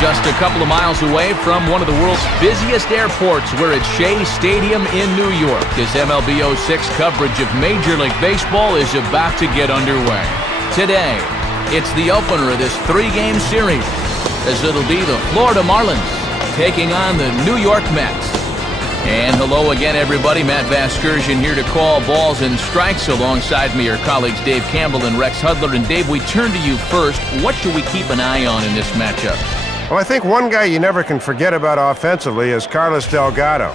Just a couple of miles away from one of the world's busiest airports, we're at Shea Stadium in New York as MLB 06 coverage of Major League Baseball is about to get underway. Today, it's the opener of this three-game series, as it'll be the Florida Marlins taking on the New York Mets. And hello again, everybody. Matt Vasgersian here to call balls and strikes. Alongside me are colleagues Dave Campbell and Rex Hudler. And Dave, we turn to you first. What should we keep an eye on in this matchup? Well, I think one guy you never can forget about offensively is Carlos Delgado.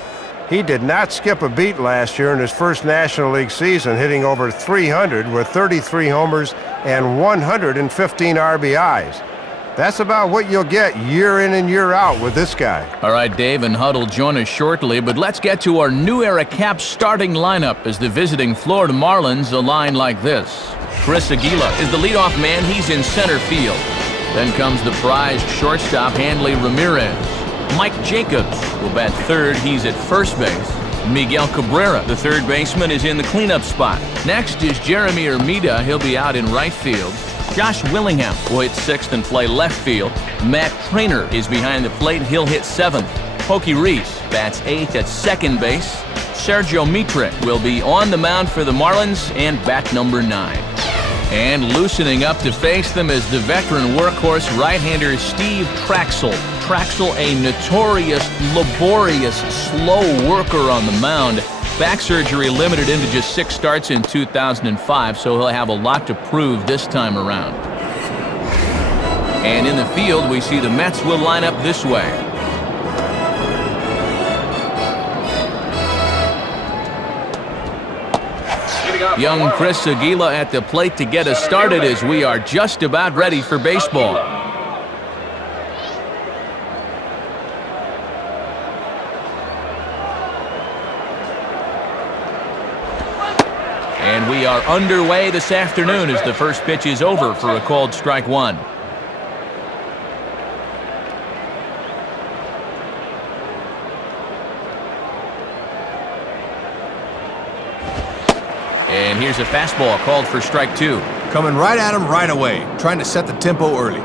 He did not skip a beat last year in his first National League season, hitting over 300 with 33 homers and 115 RBIs. That's about what you'll get year in and year out with this guy. All right, Dave and Hud will join us shortly, but let's get to our New Era Cap starting lineup as the visiting Florida Marlins align like this. Chris Aquila is the leadoff man. He's in center field. Then comes the prized shortstop, Hanley Ramirez. Mike Jacobs will bat third. He's at first base. Miguel Cabrera, the third baseman, is in the cleanup spot. Next is Jeremy Hermida. He'll be out in right field. Josh Willingham will hit sixth and play left field. Matt Trainer is behind the plate. He'll hit seventh. Pokey Reese bats eighth at second base. Sergio Mitre will be on the mound for the Marlins and bat number 9. And loosening up to face them is the veteran workhorse right-hander Steve Traxel. Traxel, a notorious, laborious, slow worker on the mound. Back surgery limited him to just 6 starts in 2005, so he'll have a lot to prove this time around. And in the field, we see the Mets will line up this way. Young Chris Aquila at the plate to get us started as we are just about ready for baseball. And we are underway this afternoon as the first pitch is over for a called strike one. And here's a fastball called for strike 2. Coming right at him right away, trying to set the tempo early.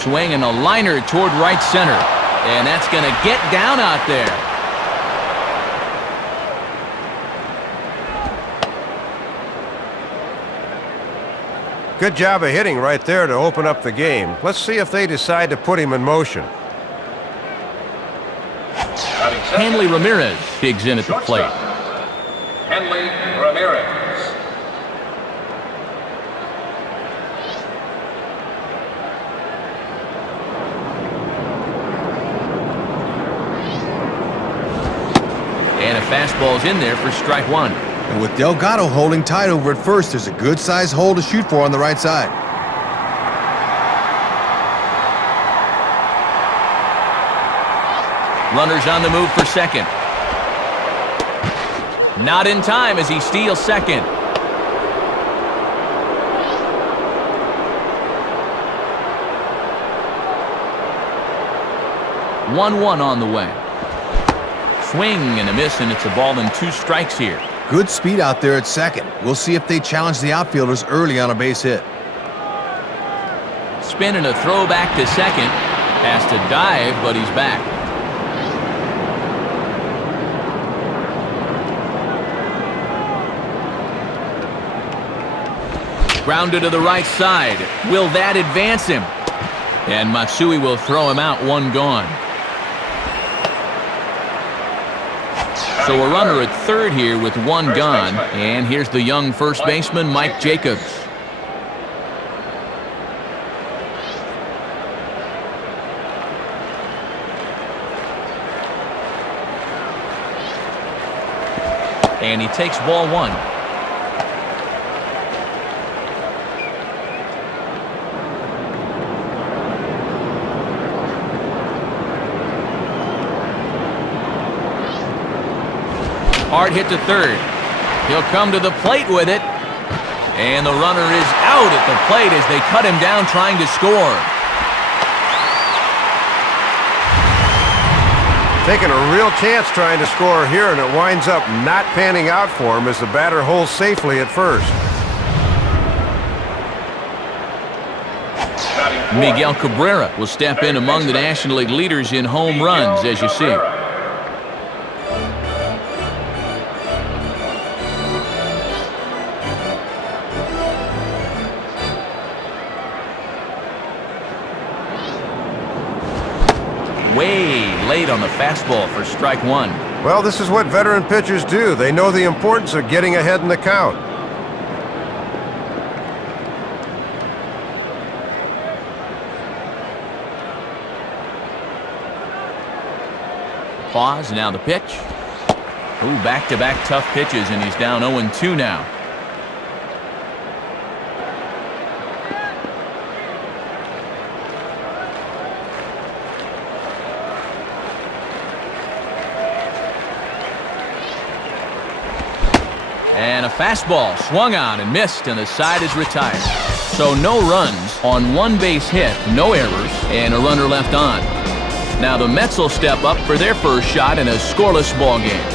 Swinging a liner toward right center. And that's going to get down out there. Good job of hitting right there to open up the game. Let's see if they decide to put him in motion. Hanley Ramirez digs in at the plate. Hanley Ramirez. And a fastball's in there for strike 1. And with Delgado holding tight over at first, there's a good-sized hole to shoot for on the right side. Runners on the move for second. Not in time as he steals second. One on the way. Swing and a miss, and it's a ball and 2 strikes here. Good speed out there at second. We'll see if they challenge the outfielders early on a base hit. Spin and a throw back to second. Has to dive, but he's back. Grounded to the right side. Will that advance him? And Matsui will throw him out, 1 gone. So a runner at third here with 1 gone. And here's the young first baseman, Mike Jacobs. And he takes ball 1. Hard hit to third. He'll come to the plate with it. And the runner is out at the plate as they cut him down trying to score. Taking a real chance trying to score here, and it winds up not panning out for him as the batter holds safely at first. Miguel Cabrera will step in among the National League leaders in home runs, as you see. Way late on the fastball for strike one. Well, this is what veteran pitchers do. They know the importance of getting ahead in the count. Pause, now the pitch. Ooh, back-to-back tough pitches, and he's down 0-2 now. And a fastball swung on and missed, and the side is retired. So no runs on one base hit, no errors, and a runner left on. Now the Mets will step up for their first shot in a scoreless ball game.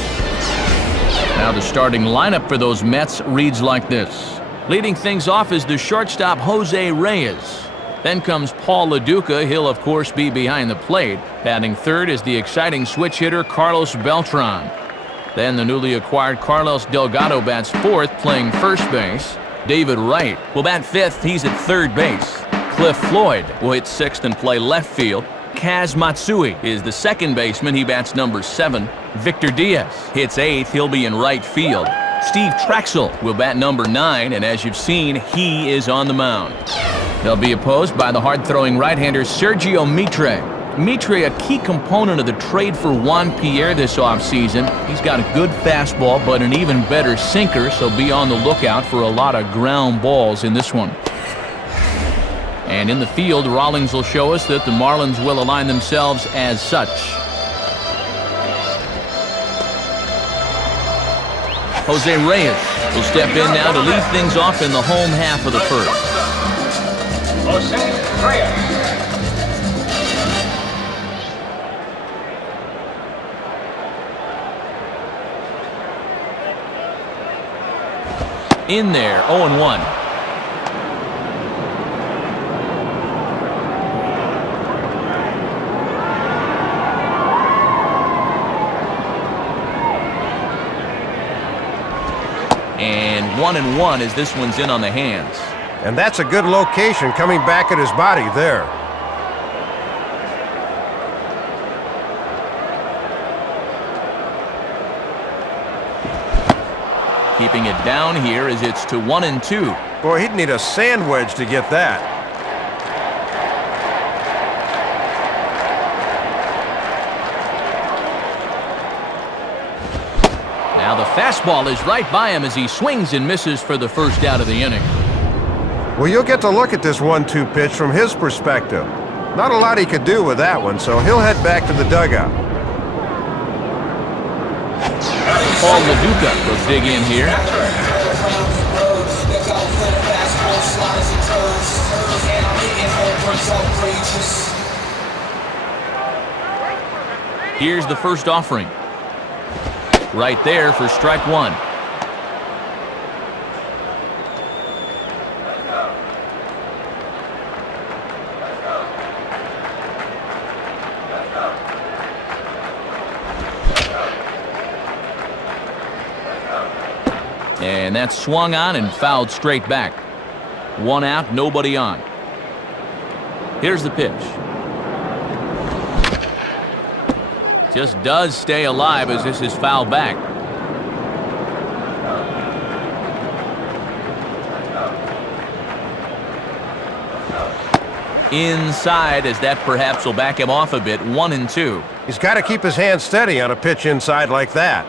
Now the starting lineup for those Mets reads like this. Leading things off is the shortstop Jose Reyes. Then comes Paul LoDuca. He'll of course be behind the plate. Batting third is the exciting switch hitter Carlos Beltran. Then the newly acquired Carlos Delgado bats fourth, playing first base. David Wright will bat fifth. He's at third base. Cliff Floyd will hit sixth and play left field. Kaz Matsui is the second baseman. He bats number 7. Victor Diaz hits 8th. He'll be in right field. Steve Traxel will bat number 9, and as you've seen, he is on the mound. They'll be opposed by the hard-throwing right-hander Sergio Mitre. Mitre, a key component of the trade for Juan Pierre this offseason. He's got a good fastball, but an even better sinker, so be on the lookout for a lot of ground balls in this one. And in the field, Rawlings will show us that the Marlins will align themselves as such. Jose Reyes will step in now to lead things off in the home half of the first. Jose Reyes. In there, 0-1. And 1-1 as this one's in on the hands. And that's a good location coming back at his body there. Keeping it down here as it's to 1-2. Boy, he'd need a sand wedge to get that. Now the fastball is right by him as he swings and misses for the first out of the inning. Well, you'll get to look at this 1-2 pitch from his perspective. Not a lot he could do with that one, so he'll head back to the dugout. Paul LoDuca will dig in here. Here's the first offering. Right there for strike one. And that's swung on and fouled straight back. One out, nobody on. Here's the pitch. Just does stay alive as this is fouled back. Inside as that perhaps will back him off a bit. 1-2. He's got to keep his hand steady on a pitch inside like that.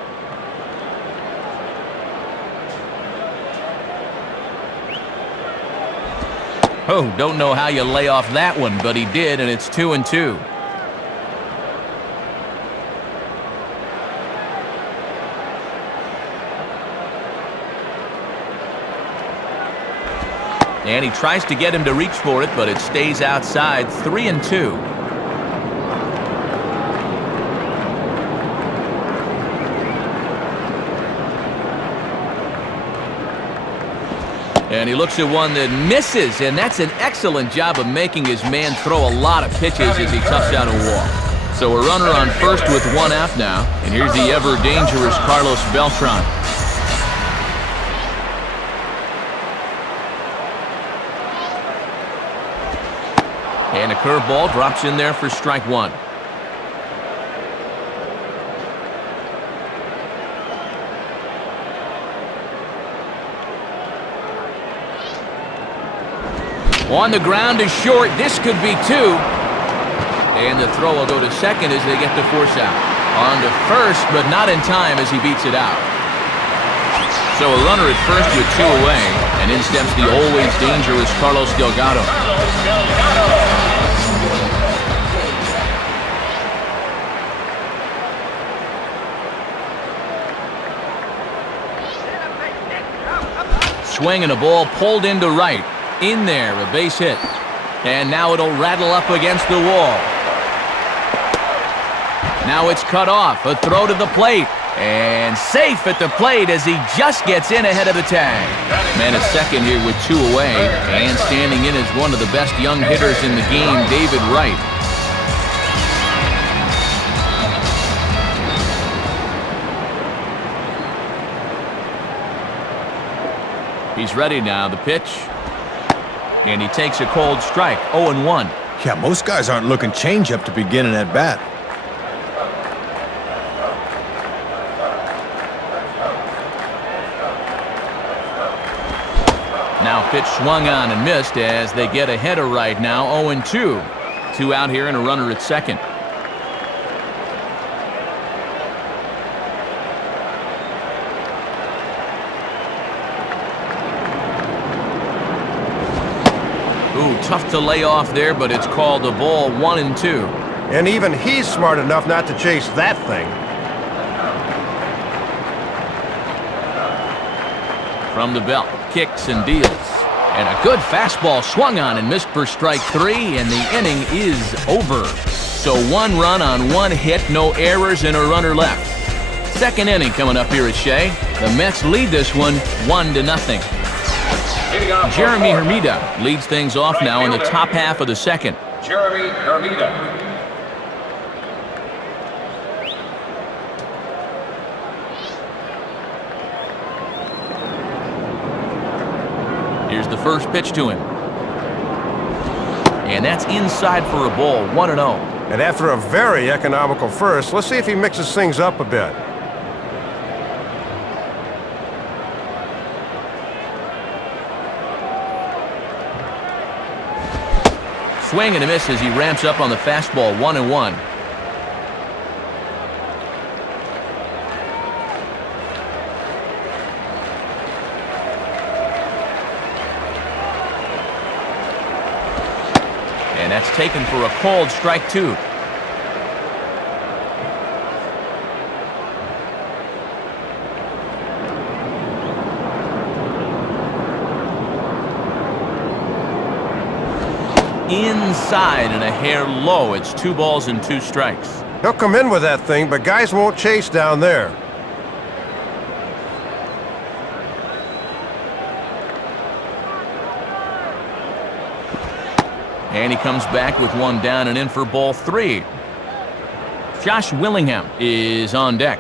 Oh, don't know how you lay off that one, but he did, and it's 2-2. And he tries to get him to reach for it, but it stays outside. 3-2. And he looks at one that misses, and that's an excellent job of making his man throw a lot of pitches as he toughs out a walk. So a runner on first with one out now, and here's the ever-dangerous Carlos Beltran. And a curveball drops in there for strike one. On the ground is short. This could be two. And the throw will go to second as they get the force out. On to first, but not in time as he beats it out. So a runner at first with two away. And in steps the always dangerous Carlos Delgado. Swing and a ball pulled into right. In there, a base hit. And now it'll rattle up against the wall. Now it's cut off. A throw to the plate. And safe at the plate as he just gets in ahead of the tag. Man at second here with two away. And standing in is one of the best young hitters in the game, David Wright. He's ready now, the pitch. And he takes a cold strike, 0-1. Yeah, most guys aren't looking changeup to begin an at-bat. Now pitch swung on and missed as they get ahead of right now, 0-2. Two out here and a runner at second. Ooh, tough to lay off there, but it's called a ball, 1-2. And even he's smart enough not to chase that thing. From the belt, kicks and deals. And a good fastball swung on and missed for strike three, and the inning is over. So one run on one hit, no errors, and a runner left. Second inning coming up here at Shea. The Mets lead this one 1-0. Jeremy Hermida leads things off now in the top half of the second. Jeremy Hermida. Here's the first pitch to him. And that's inside for a ball, 1-0. And after a very economical first, let's see if he mixes things up a bit. Swing and a miss as he ramps up on the fastball, 1-1. And that's taken for a called strike two. Inside and a hair low. It's 2 balls and 2 strikes. He'll come in with that thing, but guys won't chase down there. And he comes back with one down and in for ball 3. Josh Willingham is on deck.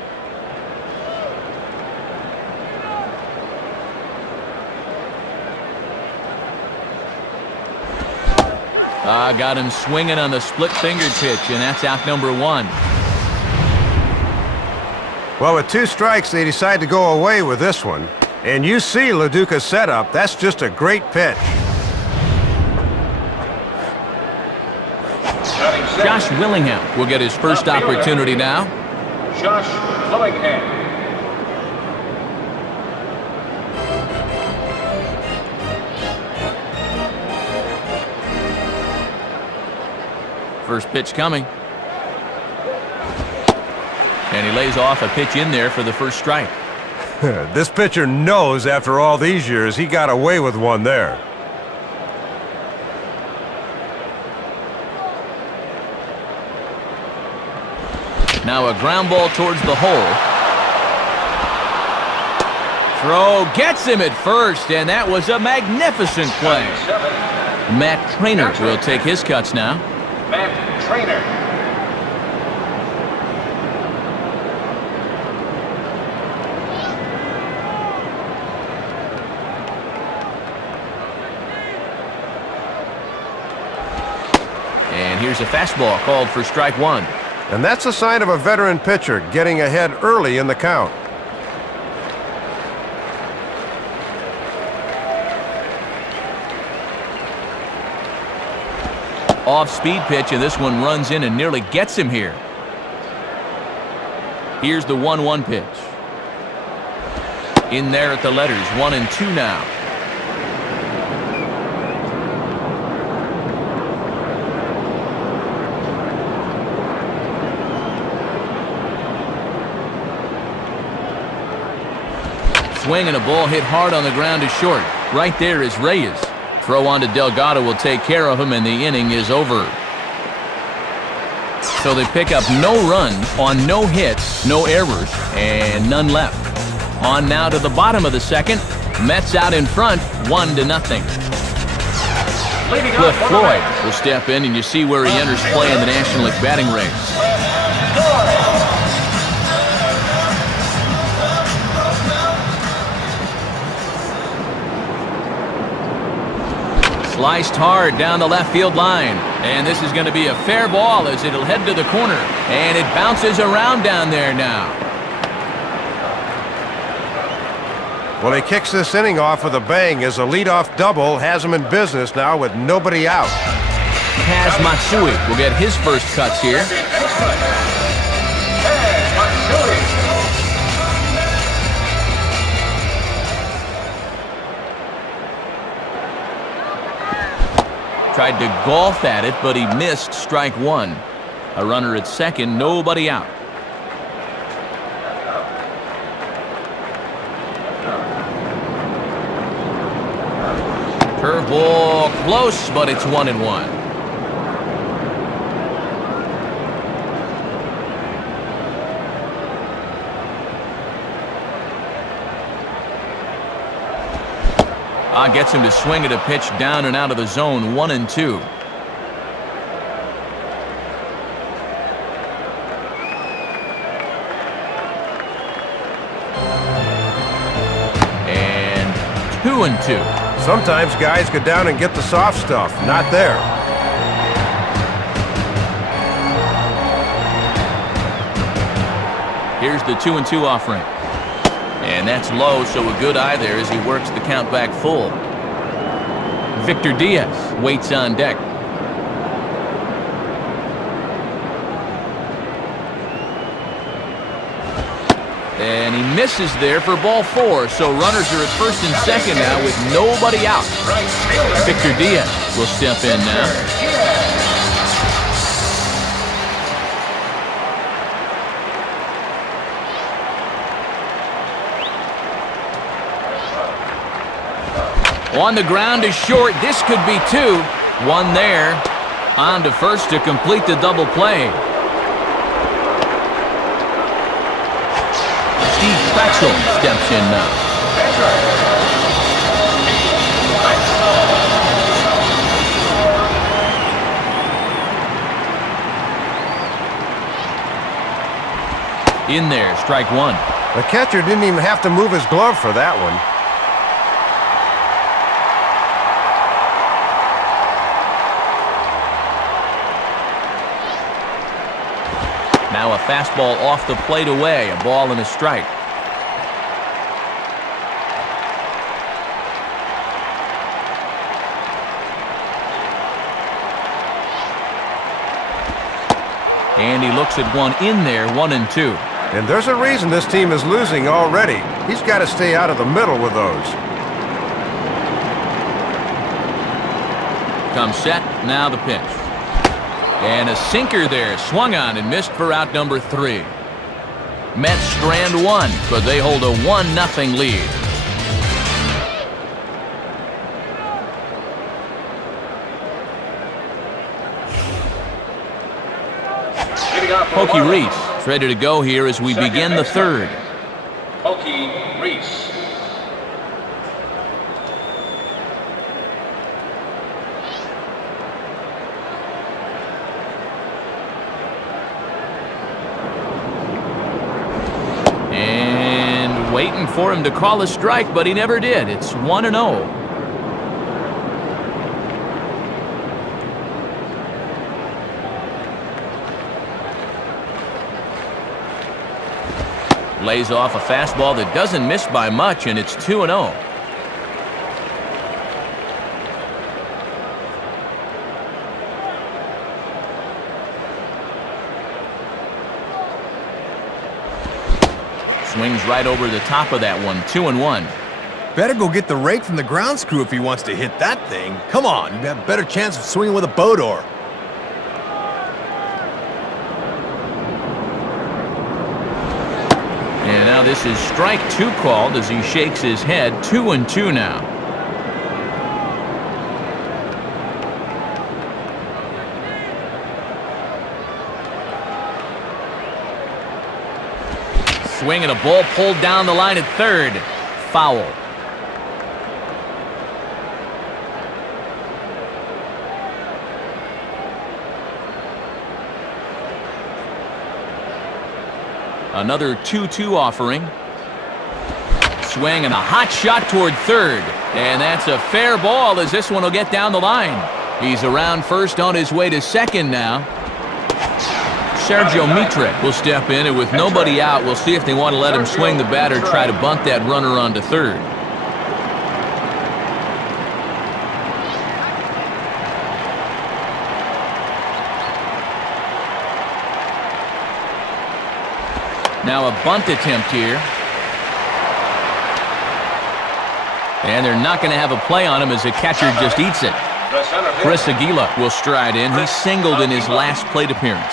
Got him swinging on the split-fingered pitch, and that's out number 1. Well, with 2 strikes, they decide to go away with this one. And you see LoDuca's setup. That's just a great pitch. Josh Willingham will get his first opportunity now. Josh Willingham. First pitch coming. And he lays off a pitch in there for the first strike. This pitcher knows after all these years he got away with one there. Now a ground ball towards the hole. throw gets him at first, and that was a magnificent play. Matt Trainer will take his cuts now. Matt Trainer. And here's a fastball called for strike one. And that's a sign of a veteran pitcher getting ahead early in the count. Off-speed pitch, and this one runs in and nearly gets him here. Here's the 1-1 pitch. In there at the letters, 1-2 now. Swing and a ball hit hard on the ground to short. Right there is Reyes. Throw on to Delgado will take care of him, and the inning is over. So they pick up no runs on no hits, no errors, and none left. On now to the bottom of the second. Mets out in front, 1-0. Cliff Floyd will step in, and you see where he enters play in the National League batting race. Sliced hard down the left field line. And this is going to be a fair ball as it'll head to the corner. And it bounces around down there now. Well, he kicks this inning off with a bang as a leadoff double has him in business now with nobody out. Kaz Matsui will get his first cuts here. Tried to golf at it, but he missed strike one. A runner at second, nobody out. Curveball close, but it's 1-1. Gets him to swing at a pitch down and out of the zone, 1-2. And 2-2. Sometimes guys go down and get the soft stuff. Not there. Here's the 2-2 offering. And that's low, so a good eye there as he works the count back full. Victor Diaz waits on deck. And he misses there for ball four, so runners are at first and second now with nobody out. Victor Diaz will step in now. On the ground to short. This could be two. One there. On to first to complete the double play. Steve Pretzel steps in now. In there, strike one. The catcher didn't even have to move his glove for that one. Now a fastball off the plate away, a ball and a strike. And he looks at one in there, 1-2. And there's a reason this team is losing already. He's got to stay out of the middle with those. Comes set, now the pitch. And a sinker there, swung on and missed for out number 3. Mets strand one, but they hold a 1-0 lead. Pokey Reese is ready to go here as we begin the third. Pokey Reese. Waiting for him to call a strike, but he never did. It's 1-0. Lays off a fastball that doesn't miss by much, and it's 2-0. Swings right over the top of that one, 2-1. Better go get the rake from the grounds crew if he wants to hit that thing. Come on, you have a better chance of swinging with a boat oar. And now this is strike 2 called as he shakes his head. 2-2 now. Swing and a ball pulled down the line at third. Foul. Another 2-2 offering. Swing and a hot shot toward third. And that's a fair ball as this one will get down the line. He's around first on his way to second now. Sergio Mitre will step in, and with nobody out, we'll see if they want to let him swing the bat or try to bunt that runner onto third. Now a bunt attempt here. And they're not going to have a play on him as the catcher just eats it. Chris Aquila will stride in. He singled in his last plate appearance.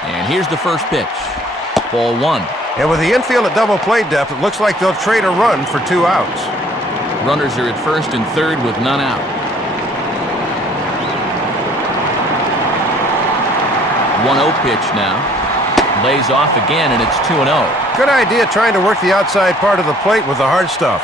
And here's the first pitch. Ball 1. And with the infield at double play depth, it looks like they'll trade a run for 2 outs. Runners are at first and third with none out. 1-0 pitch now. Lays off again, and it's 2-0. Good idea trying to work the outside part of the plate with the hard stuff.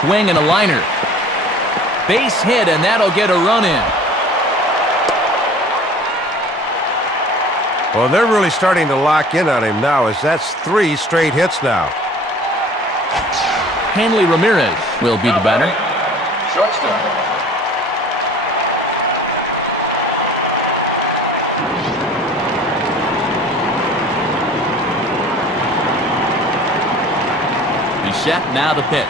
Swing and a liner. Base hit, and that'll get a run in. Well, they're really starting to lock in on him now, as that's 3 straight hits now. Hanley Ramirez will be the batter. Shortstop. He's set, now the pitch.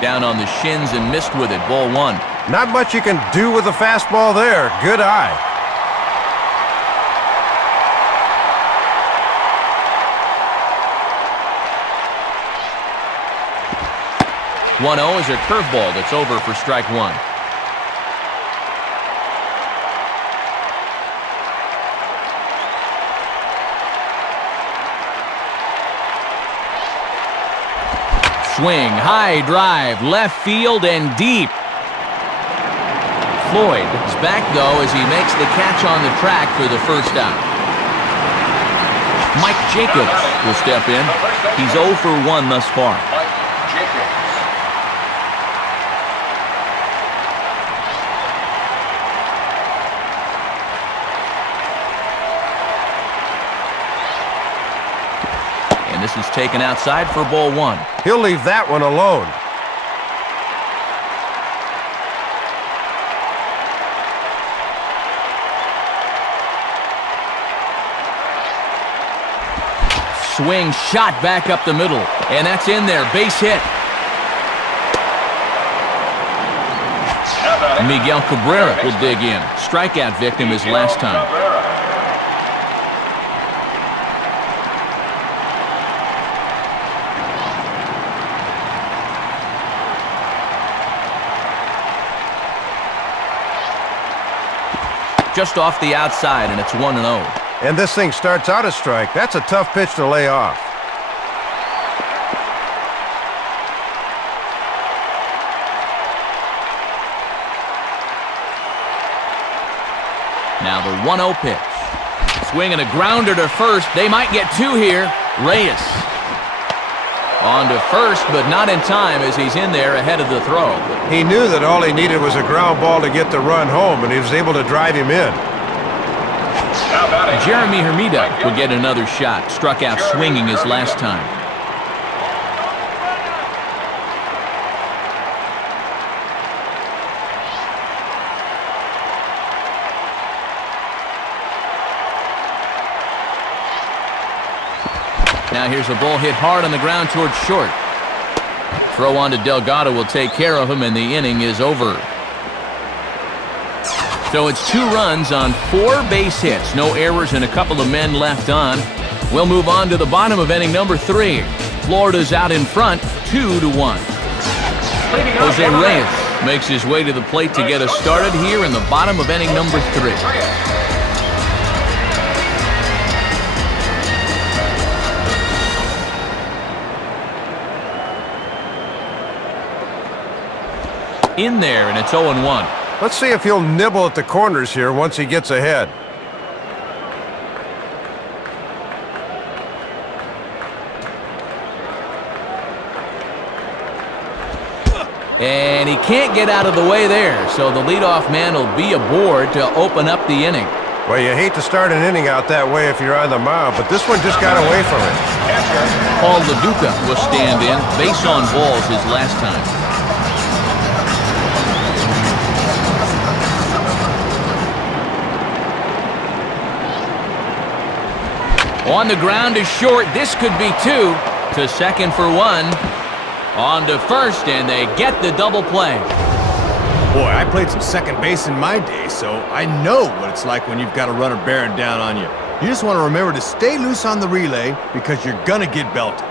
Down on the shins and missed with it. Ball 1. Not much you can do with the fastball there. Good eye. One-0 is a curveball that's over for strike 1. Swing, high drive, left field and deep. Floyd is back though as he makes the catch on the track for the first out. Mike Jacobs will step in. He's 0 for 1 thus far. Mike Jacobs. And this is taken outside for ball 1. He'll leave that one alone. Swing, shot back up the middle, and that's in there. Base hit. Miguel Cabrera will dig in. Strikeout victim his last time. Just off the outside, and it's 1-0. And this thing starts out a strike. That's a tough pitch to lay off. Now the 1-0 pitch. Swing and a grounder to first. They might get 2 here. Reyes. On to first, but not in time as he's in there ahead of the throw. He knew that all he needed was a ground ball to get the run home, and he was able to drive him in. Now batting. Jeremy Hermida will get another shot. Struck out swinging his last time. Now here's a ball hit hard on the ground towards short. Throw on to Delgado will take care of him, and the inning is over. So it's 2 runs on 4 base hits. No errors and a couple of men left on. We'll move on to the bottom of inning number 3. Florida's out in front, 2-1. Jose Reyes makes his way to the plate to get us started here in the bottom of inning number 3. In there, and it's 0-1. Let's see if he'll nibble at the corners here once he gets ahead. And he can't get out of the way there, so the leadoff man will be aboard to open up the inning. Well, you hate to start an inning out that way if you're on the mound, but this one just got away from him. LoDuca will stand in. Base on balls his last time. On the ground is short. This could be 2. To second for 1. On to first, and they get the double play. Boy, I played some second base in my day, so I know what it's like when you've got a runner bearing down on you. You just want to remember to stay loose on the relay because you're going to get belted.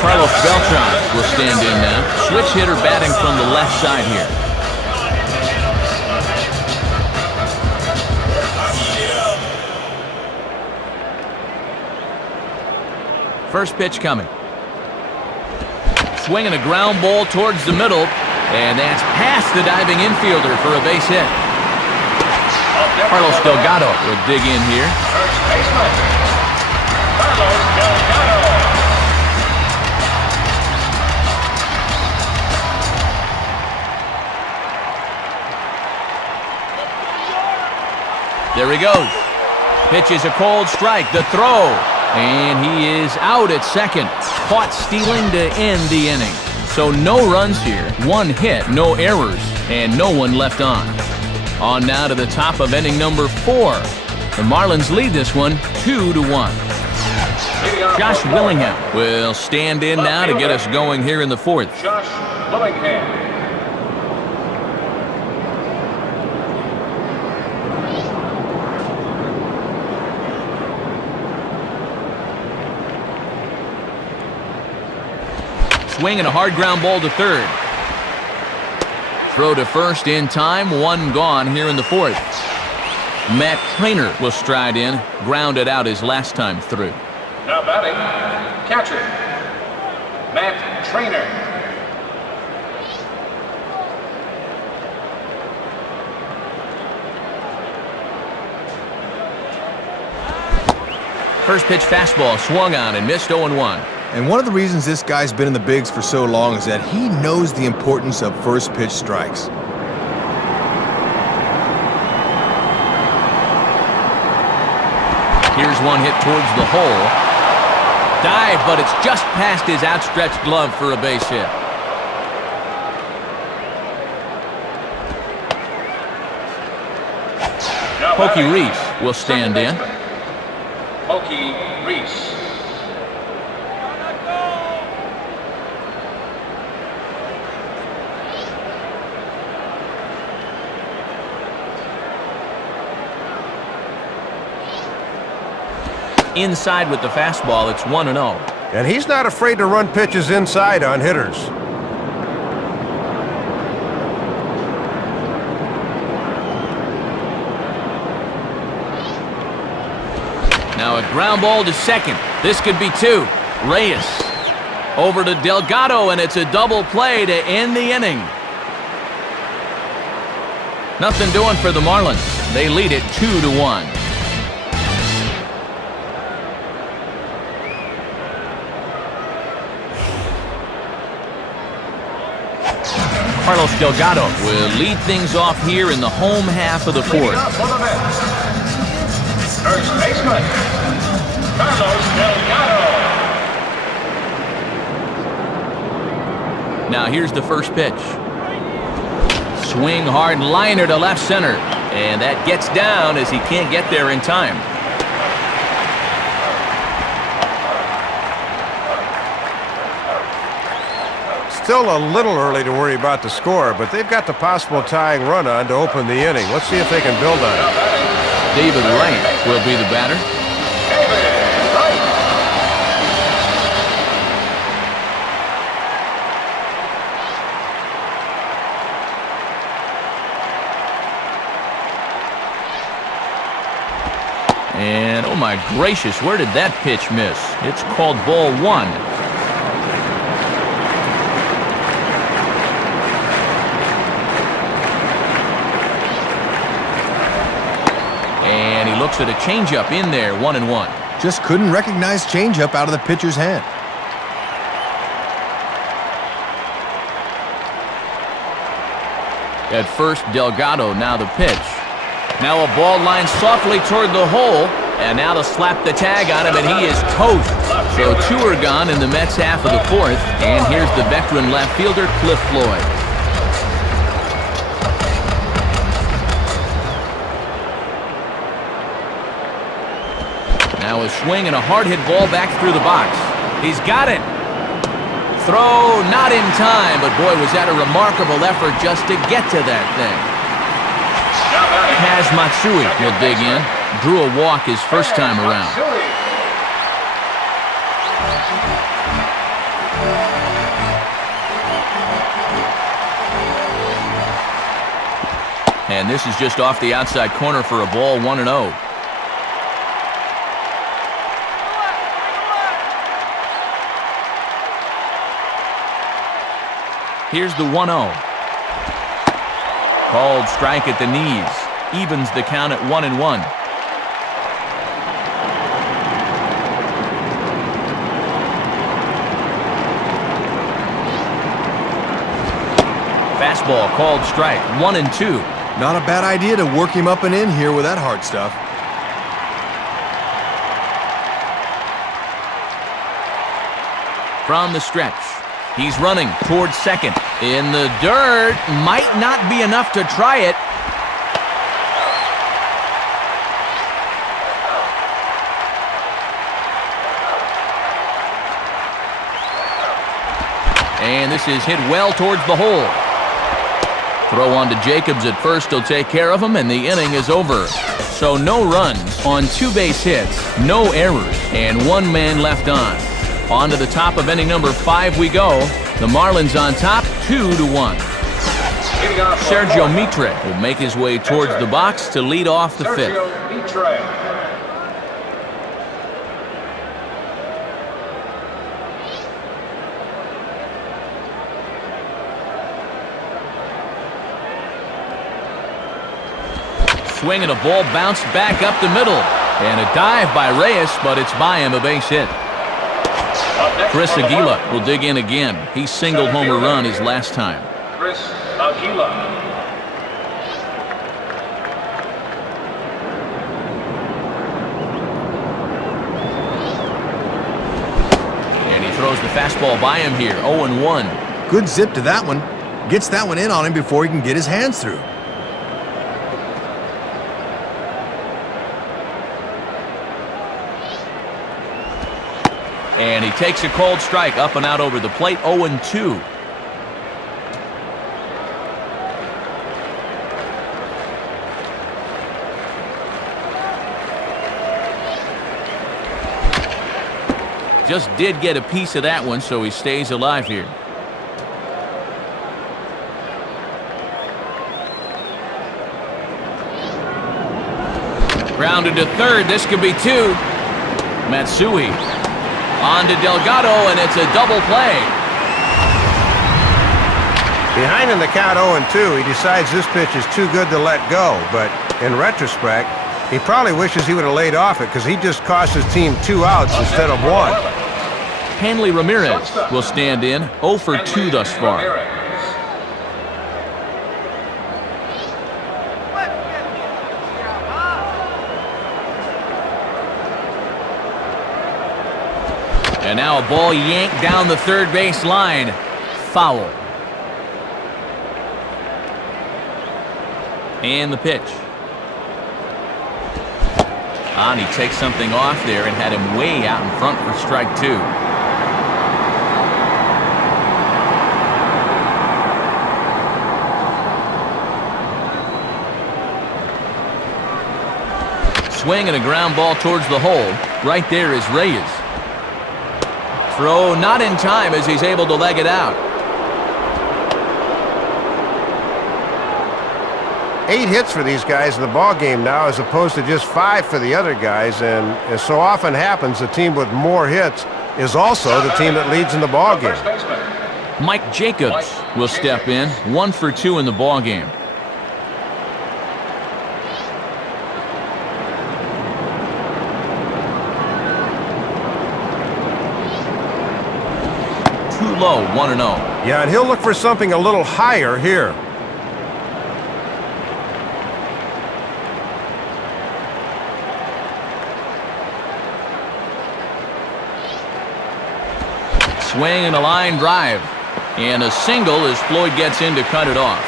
Carlos Beltran will stand in now. Switch hitter batting from the left side here. First pitch coming. Swinging a ground ball towards the middle, and that's past the diving infielder for a base hit. Carlos Delgado will dig in here. First baseman, Carlos Delgado. There he goes. Pitch is a cold strike. The throw. And he is out at second. Caught stealing to end the inning. So no runs here. 1 hit, no errors, and no one left on. On now to the top of inning number 4. The Marlins lead this one 2-1. Josh Willingham will stand in now to get us going here in the 4th. Josh Willingham. Swing and a hard ground ball to third. Throw to first in time. 1 gone here in the 4th. Matt Trainer will stride in. Grounded out his last time through. Now batting, catcher, Matt Trainer. First pitch fastball swung on and missed 0-1. And one of the reasons this guy's been in the bigs for so long is that he knows the importance of first pitch strikes. Here's one hit towards the hole. Dive, but it's just past his outstretched glove for a base hit. Pokey Reese will stand in. Pokey Reese. Inside with the fastball, it's 1-0. And he's not afraid to run pitches inside on hitters. Now a ground ball to second. This could be 2. Reyes over to Delgado, and it's a double play to end the inning. Nothing doing for the Marlins. They lead it 2-1. Carlos Delgado will lead things off here in the home half of the Leading fourth. up for the Mets. First baseman, Carlos Delgado. Now here's the first pitch. Swing hard liner to left center. And that gets down as he can't get there in time. Still a little early to worry about the score, but they've got the possible tying run on to open the inning. Let's see if they can build on it. David Wright will be the batter. David Wright. And oh my gracious, where did that pitch miss? It's called ball one. And he looks at a changeup in there, 1-1. Just couldn't recognize changeup out of the pitcher's hand. At first, Delgado, now the pitch. Now a ball lined softly toward the hole, and now to slap the tag on him, and he is toast. So two are gone in the Mets half of the fourth, and here's the veteran left fielder, Floyd. Now a swing and a hard hit ball back through the box. He's got it. Throw not in time, but boy, was that a remarkable effort just to get to that thing. Kaz Matsui will dig in. Drew a walk his first time around. And this is just off the outside corner for a ball, 1-0. Here's the 1-0. Called strike at the knees. Evens the count at 1-1. Fastball called strike, 1-2. Not a bad idea to work him up and in here with that hard stuff. From the stretch, he's running towards second. In the dirt, might not be enough to try it. And this is hit well towards the hole. Throw on to Jacobs at first. He'll take care of him, and the inning is over. So no runs on 2 base hits, no errors, and 1 man left on. On to the top of inning number 5 we go. The Marlins on top, 2-1. Sergio Mitre will make his way towards the box to lead off the fifth. Swing and a ball bounced back up the middle. And a dive by Reyes, but it's by him, a base hit. Chris Aquila will dig in again. He singled home a run his last time. Chris Aquila. And he throws the fastball by him here, 0-1. Good zip to that one. Gets that one in on him before he can get his hands through. And he takes a cold strike up and out over the plate, 0-2. Just did get a piece of that one, so he stays alive here. Grounded to third. This could be 2. Matsui on to Delgado, and it's a double play. Behind in the count 0-2, he decides this pitch is too good to let go, but in retrospect, he probably wishes he would have laid off it because he just cost his team 2 outs instead of 1. Hanley Ramirez will stand in, 0 for 2 thus far. And now a ball yanked down the third base line. Foul. And the pitch. And he takes something off there and had him way out in front for strike 2. Swing and a ground ball towards the hole. Right there is Reyes. Throw not in time as he's able to leg it out. 8 hits for these guys in the ball game now, as opposed to just 5 for the other guys. And as so often happens, the team with more hits is also the team that leads in the ball game. Mike Jacobs will step in, 1 for 2 in the ball game. Too low, 1-0. Yeah, and he'll look for something a little higher here. Swing and a line drive. And a single as Floyd gets in to cut it off.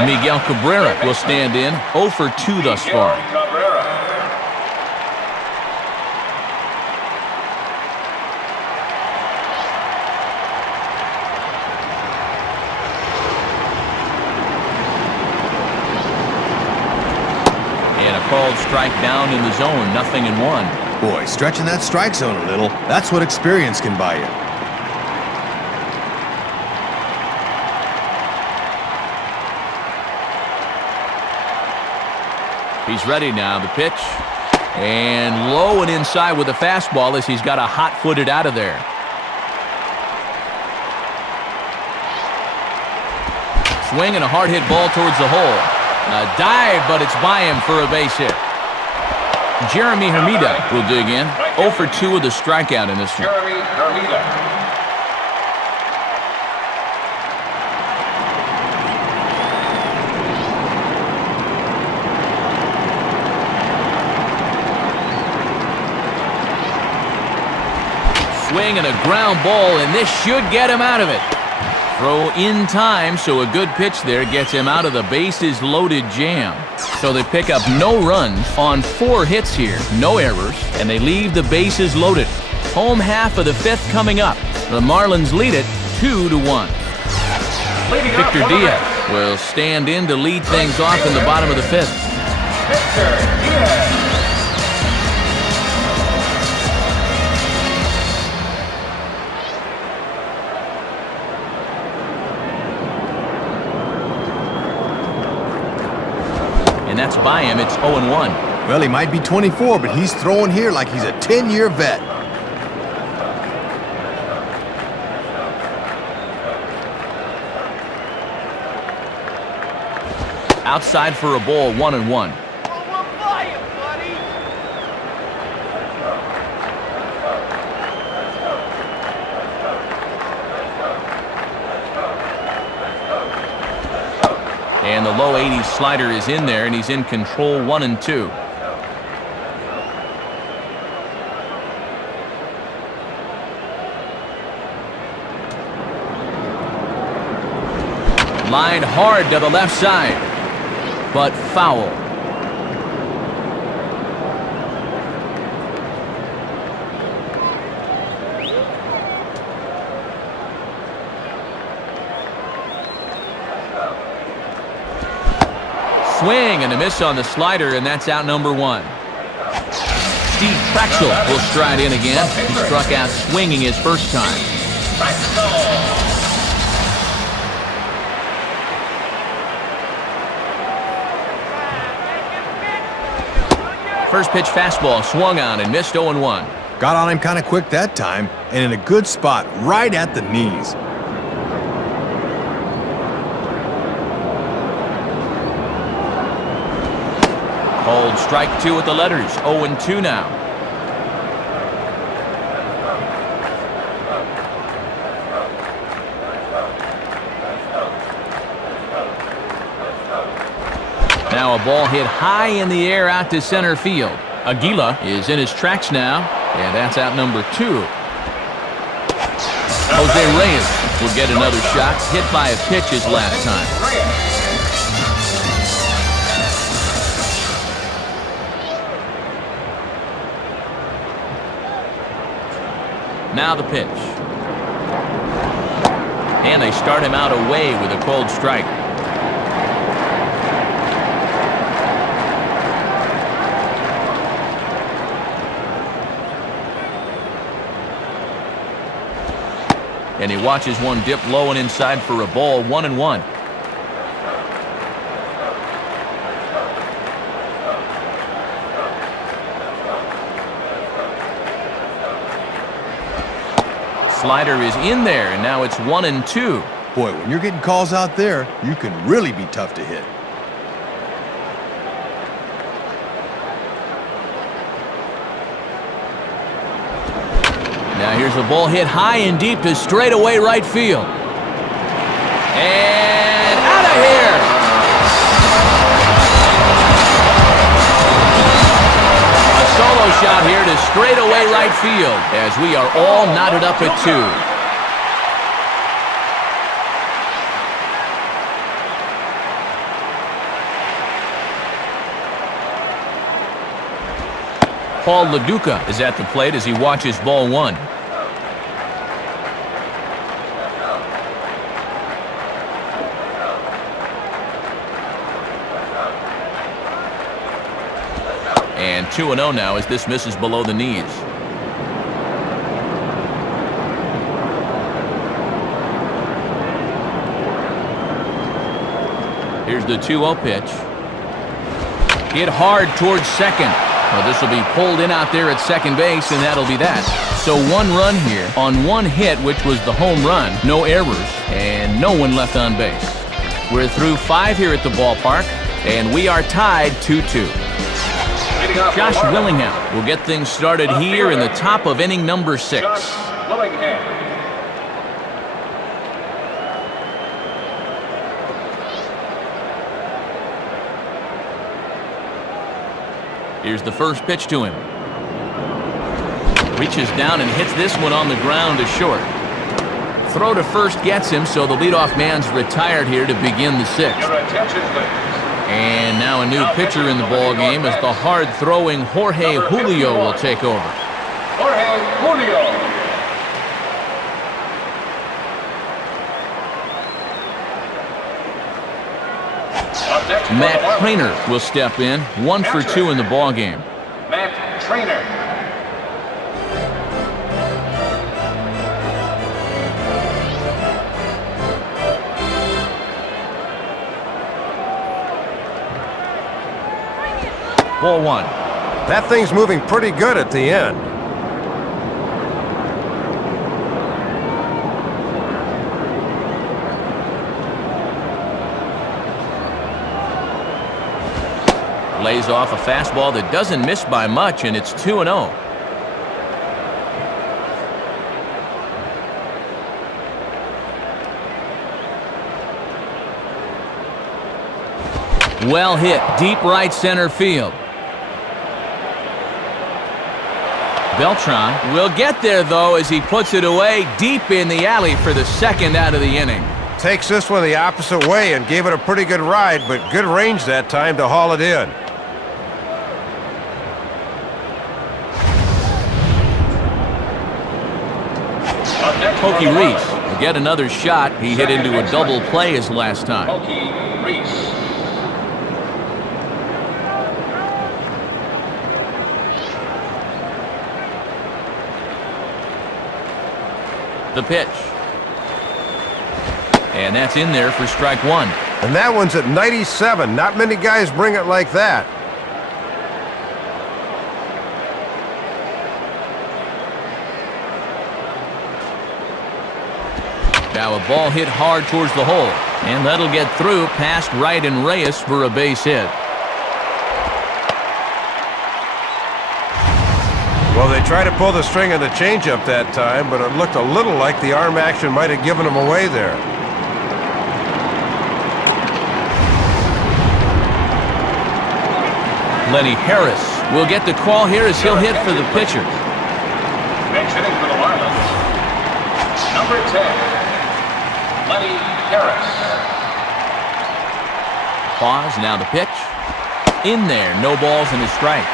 Miguel Cabrera will stand in, 0 for 2 thus far. And a called strike down in the zone, 0-1. Boy, stretching that strike zone a little, that's what experience can buy you. He's ready now, the pitch. And low and inside with a fastball as he's got a hot-footed out of there. Swing and a hard hit ball towards the hole. A dive, but it's by him for a base hit. Jeremy Hermida will dig in. 0 for 2 with a strikeout in this one. Jeremy Hermida. Swing and a ground ball, and this should get him out of it. Throw in time, so a good pitch there gets him out of the bases loaded jam. So they pick up no runs on 4 hits here, no errors, and they leave the bases loaded. Home half of the 5th coming up. The Marlins lead it 2-1. Victor Diaz will stand in to lead things off in the bottom of the 5th. Victor Diaz. And that's by him. It's 0-1. Well, he might be 24, but he's throwing here like he's a 10-year vet. Outside for a ball, 1-1. And the low 80s slider is in there, and he's in control, 1-2. Line hard to the left side, but foul. Swing and a miss on the slider, and that's out number 1. Steve Traxel will stride in again. He struck out swinging his first time. First pitch fastball swung on and missed, 0-1. Got on him kind of quick that time, and in a good spot right at the knees. Called strike 2 with the letters, 0-2 now. Now a ball hit high in the air out to center field. Aquila is in his tracks now, and that's out number 2. Jose Reyes will get another shot, hit by a pitch his last time. Now the pitch. And they start him out away with a cold strike. And he watches one dip low and inside for a ball, 1-1. Slider is in there, and now it's 1-2. Boy, when you're getting calls out there, you can really be tough to hit. Now here's a ball hit high and deep to straightaway right field. And out of here! A solo shot here to straightaway right field as we are all knotted up at 2. LoDuca is at the plate as he watches ball 1. And 2-0 now as this misses below the knees. Here's the 2-0 pitch. Hit hard towards second. Well, this will be pulled in out there at second base, and that'll be that. So 1 run here on 1 hit, which was the home run. No errors, and no one left on base. We're through 5 here at the ballpark, and we are tied 2-2. Josh Willingham will get things started here in the top of inning number 6. Josh Willingham. Here's the first pitch to him. Reaches down and hits this one on the ground to short. Throw to first gets him, so the leadoff man's retired here to begin the 6th. Your attention, please. And now a new pitcher in the ball game as the hard-throwing Jorge Julio will take over. Jorge Julio. Matt Trainer will step in, 1 for 2 in the ball game. Matt Trainer. Ball 1. That thing's moving pretty good at the end. Lays off a fastball that doesn't miss by much, and it's 2-0. Well hit, deep right center field. Beltran will get there, though, as he puts it away deep in the alley for the 2nd out of the inning. Takes this one the opposite way and gave it a pretty good ride, but good range that time to haul it in. Pokey Reese will get another shot. He hit into a double play his last time. Pokey Reese. The pitch. And that's in there for strike 1. And that one's at 97. Not many guys bring it like that. Now a ball hit hard towards the hole. And that'll get through past Wright and Reyes for a base hit. Well, they tried to pull the string on the changeup that time, but it looked a little like the arm action might have given them away there. Lenny Harris We'll get the call here as he'll hit for the pitcher. Bench hitting for the Marlins. Number 10, Lenny Harris. Pause, now the pitch. In there, no balls and a strike.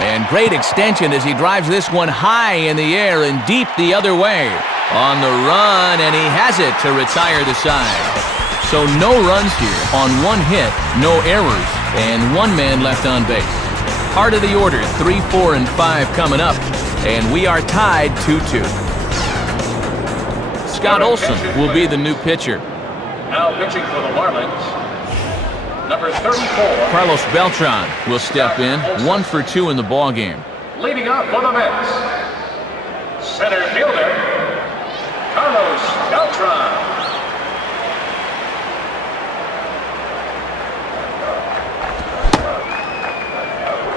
And great extension as he drives this one high in the air and deep the other way. On the run, and he has it to retire the side. So no runs here on one hit, no errors, and one man left on base. Heart of the order, 3, 4, and 5 coming up, and we are tied 2-2. Scott Olson will be the new pitcher. Now pitching for the Marlins. Number 34. Carlos Beltran will step in, 1 for 2 in the ball game. Leading off for the Mets, center fielder, Carlos Beltran.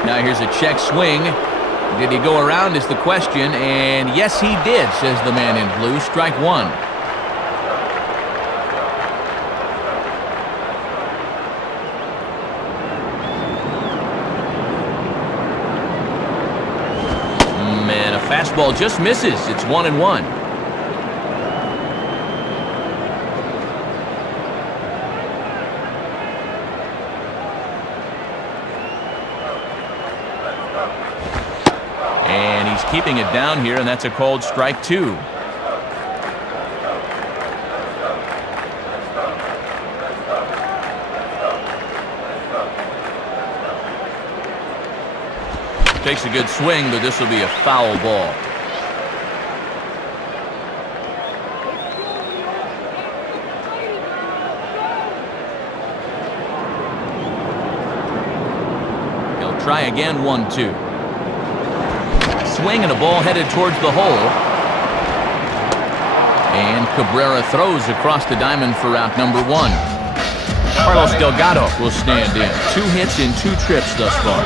Now here's a check swing. Did he go around is the question, and yes he did, says the man in blue. Strike one. Man, a fastball just misses. It's 1-1. And he's keeping it down here, and that's a called strike two. Takes a good swing, but this will be a foul ball. He'll try again, 1-2. Swing and a ball headed towards the hole. And Cabrera throws across the diamond for out number 1. Carlos Delgado will stand in. 2 hits in 2 trips thus far.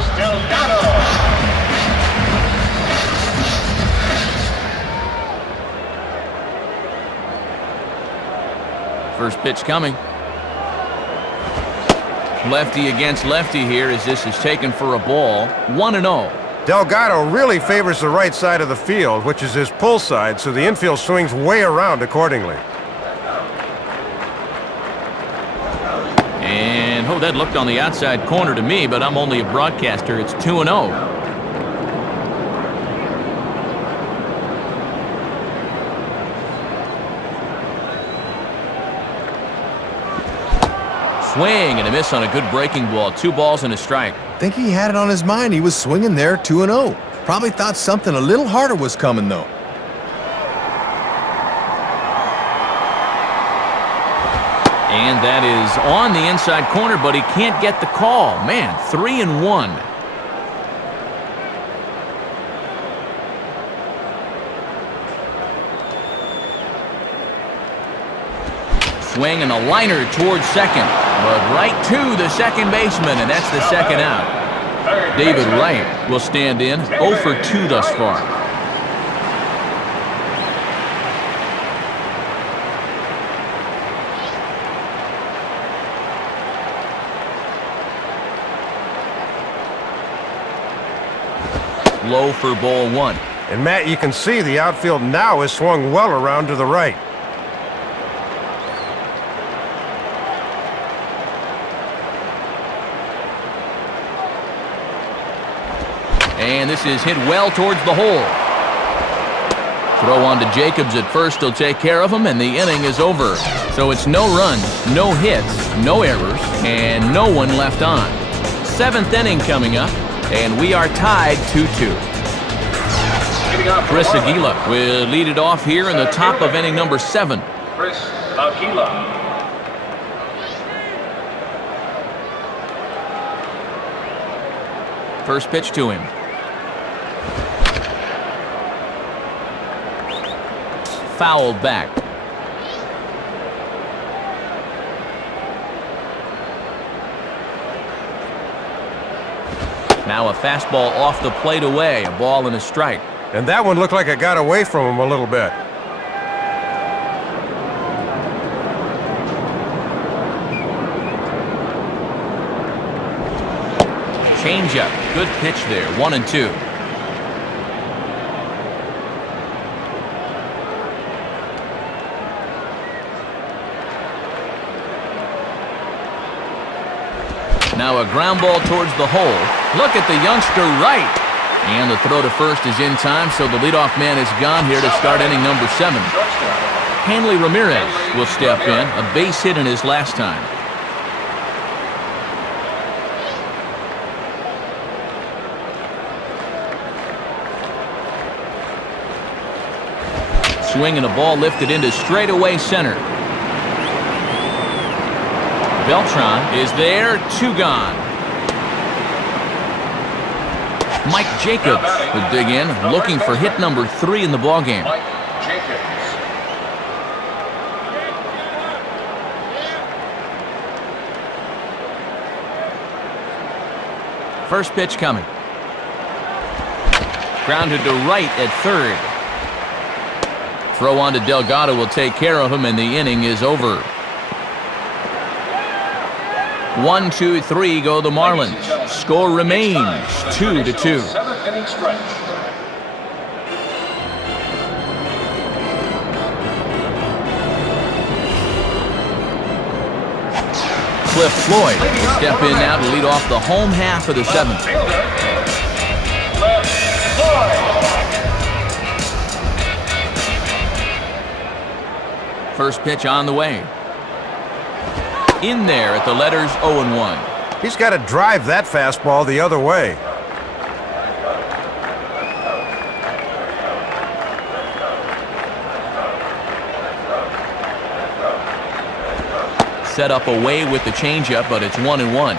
First pitch coming. Lefty against lefty here as this is taken for a ball. 1-0. Delgado really favors the right side of the field, which is his pull side, so the infield swings way around accordingly. And, oh, that looked on the outside corner to me, but I'm only a broadcaster. It's 2-0. Swing and a miss on a good breaking ball. 2 balls and a strike. I think he had it on his mind. He was swinging there 2-0. Probably thought something a little harder was coming, though. And that is on the inside corner, but he can't get the call. Man, 3-1. Swing and a liner towards second, but right to the second baseman, and that's the second out. David Wright will stand in, 0 for 2 thus far. Low for ball 1. And Matt, you can see the outfield now is swung well around to the right. And this is hit well towards the hole. Throw on to Jacobs at first. He'll take care of him, and the inning is over. So it's no runs, no hits, no errors, and no one left on. 7th inning coming up, and we are tied 2-2. Chris Aquila will lead it off here in the top of inning number 7. Chris Aquila. First pitch to him. Fouled back. Now a fastball off the plate away, a ball and a strike. And that one looked like it got away from him a little bit. Changeup. Good pitch there. 1-2. Now a ground ball towards the hole. Look at the youngster right. And the throw to first is in time, so the leadoff man is gone here to start inning number 7. Hanley Ramirez will step in, a base hit in his last time. Swing and a ball lifted into straightaway center. Beltran is there, 2 gone. Mike Jacobs will dig in, looking for hit number 3 in the ballgame. Mike Jacobs. First pitch coming. Grounded to right at third. Throw on to Delgado will take care of him, and the inning is over. 1, 2, 3 go the Marlins. Score remains 2-2. 7th inning stretch. Cliff Floyd will step in now to lead off the home half of the 7th. First pitch on the way. In there at the letters 0-1. He's got to drive that fastball the other way. Set up away with the changeup, but it's 1-1.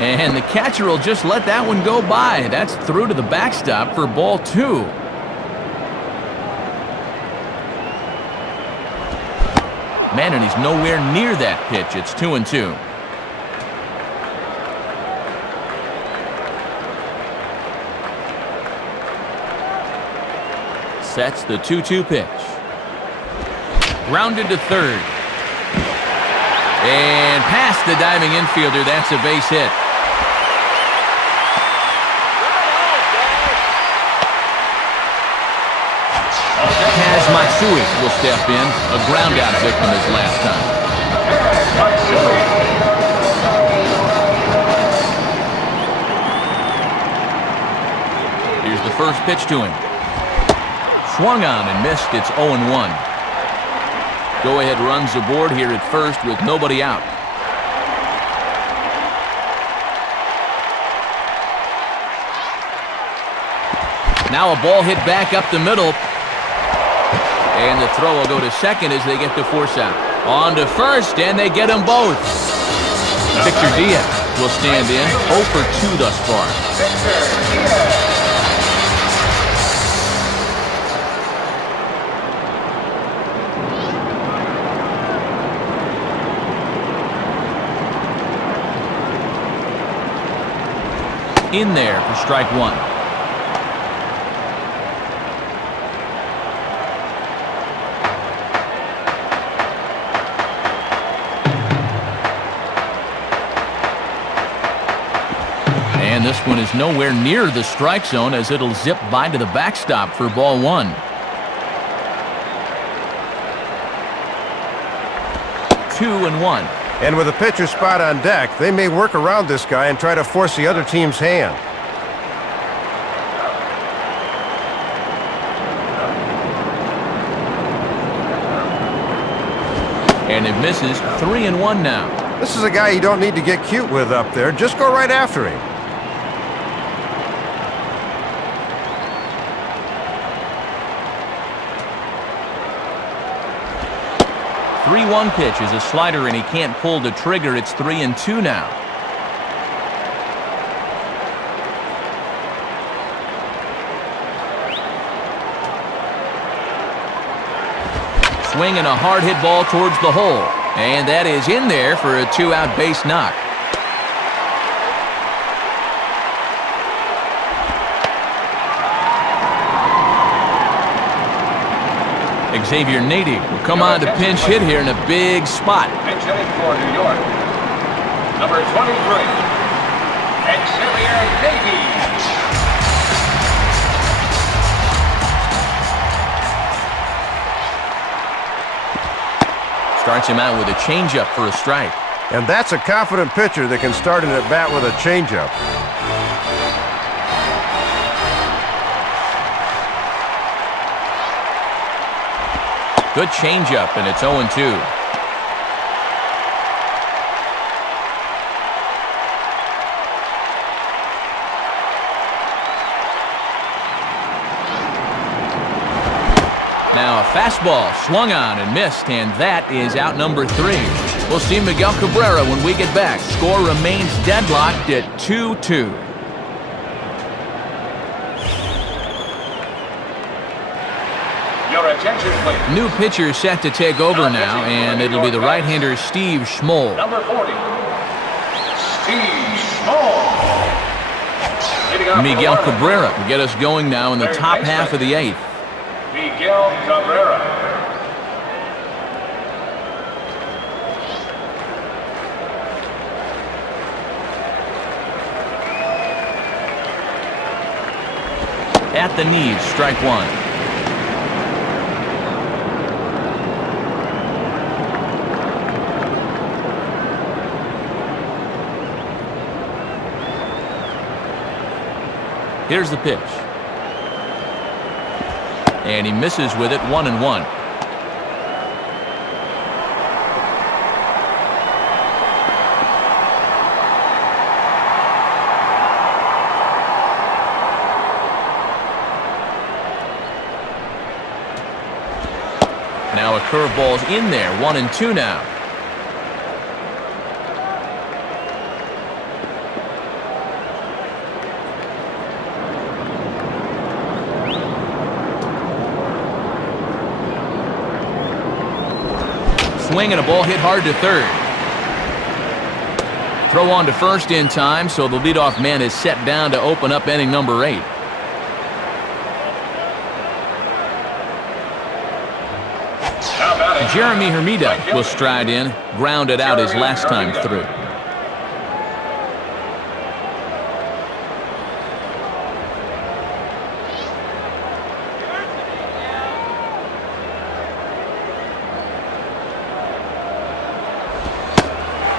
And the catcher will just let that one go by. That's through to the backstop for ball 2. Man, and he's nowhere near that pitch. It's 2-2. Sets the 2-2 pitch. Grounded to third. And past the diving infielder. That's a base hit. Kaz Matsui will step in. A ground-out victim his last time. Here's the first pitch to him. Swung on and missed. It's 0-1. Go-ahead runs aboard here at first with nobody out. Now a ball hit back up the middle. And the throw will go to second as they get the force out. On to first, and they get them both. Victor Diaz will stand in. 0 for 2 thus far. In there for strike 1. And this one is nowhere near the strike zone as it'll zip by to the backstop for ball 1. Two and 1. And with a pitcher spot on deck, they may work around this guy and try to force the other team's hand. And it misses. 3-1 now. This is a guy you don't need to get cute with up there. Just go right after him. 3-1 pitch is a slider, and he can't pull the trigger. It's 3-2 now. Swinging a hard hit ball towards the hole. And that is in there for a 2-out base knock. Xavier Nady will come on to pinch hit here in a big spot. Pinch hitting for New York. Number 23, Xavier Nady. Starts him out with a changeup for a strike. And that's a confident pitcher that can start an at-bat with a changeup. Good changeup, and it's 0-2. Now a fastball swung on and missed, and that is out number 3. We'll see Miguel Cabrera when we get back. Score remains deadlocked at 2-2. Your attention, please. New pitcher set to take over now, and it'll be the right-hander Steve Schmoll. Number 40, Steve Schmoll. Miguel Cabrera will get us going now in the top half of the 8th. Miguel Cabrera. At the knees, strike 1. Here's the pitch. And he misses with it, 1-1. Now a curveball's in there, 1-2 now. Swing and a ball hit hard to third. Throw on to first in time, so the leadoff man is set down to open up inning number 8. Jeremy Hermida will stride in, grounded out his last time through.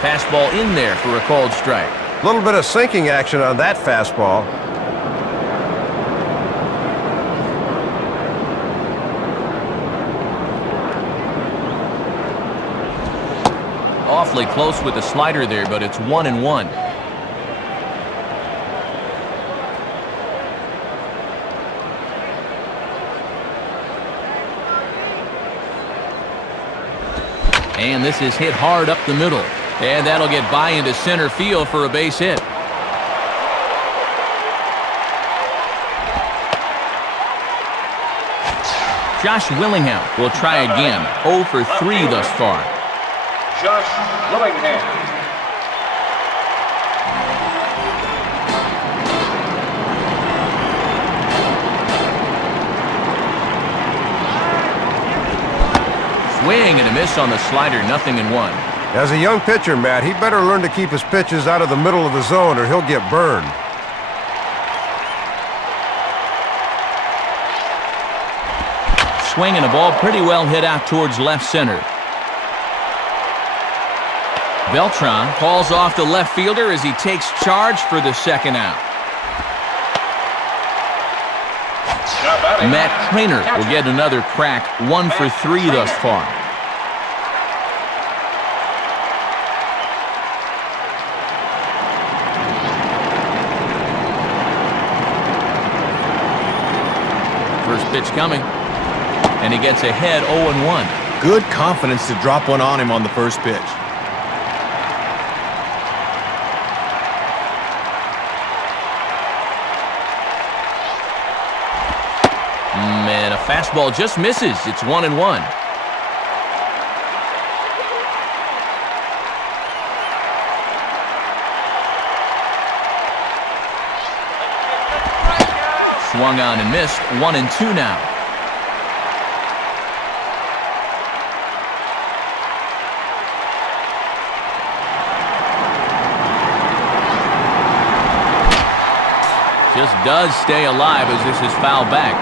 Fastball in there for a called strike. A little bit of sinking action on that fastball. Awfully close with the slider there, but it's 1-1. And this is hit hard up the middle. And that'll get by into center field for a base hit. Josh Willingham will try again. 0 for 3 thus far. Josh Willingham. Swing and a miss on the slider, 0-1. As a young pitcher, Matt, he better learn to keep his pitches out of the middle of the zone or he'll get burned. Swing and a ball pretty well hit out towards left center. Beltran calls off the left fielder as he takes charge for the second out. Matt Craner will get another crack, 1 for 3 thus far. First pitch coming, and he gets ahead 0-1. Good confidence to drop one on him on the first pitch. And a fastball just misses. It's 1-1. Swung on and missed. 1-2 now. Just does stay alive as this is fouled back.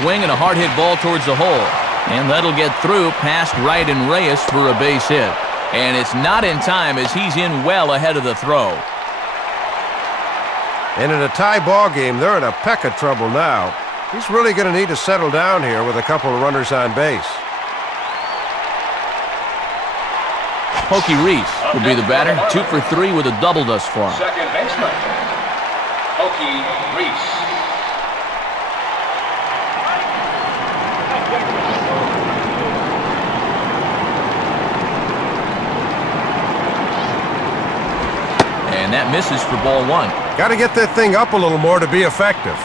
Swing and a hard hit ball towards the hole. And that'll get through past Wright and Reyes for a base hit. And it's not in time as he's in well ahead of the throw. And in a tie ball game, they're in a peck of trouble now. He's really going to need to settle down here with a couple of runners on base. Pokey Reese will be the batter. 2 for 3 with a double thus far. Second baseman, Pokey Reese. And that misses for ball 1. Got to get that thing up a little more to be effective.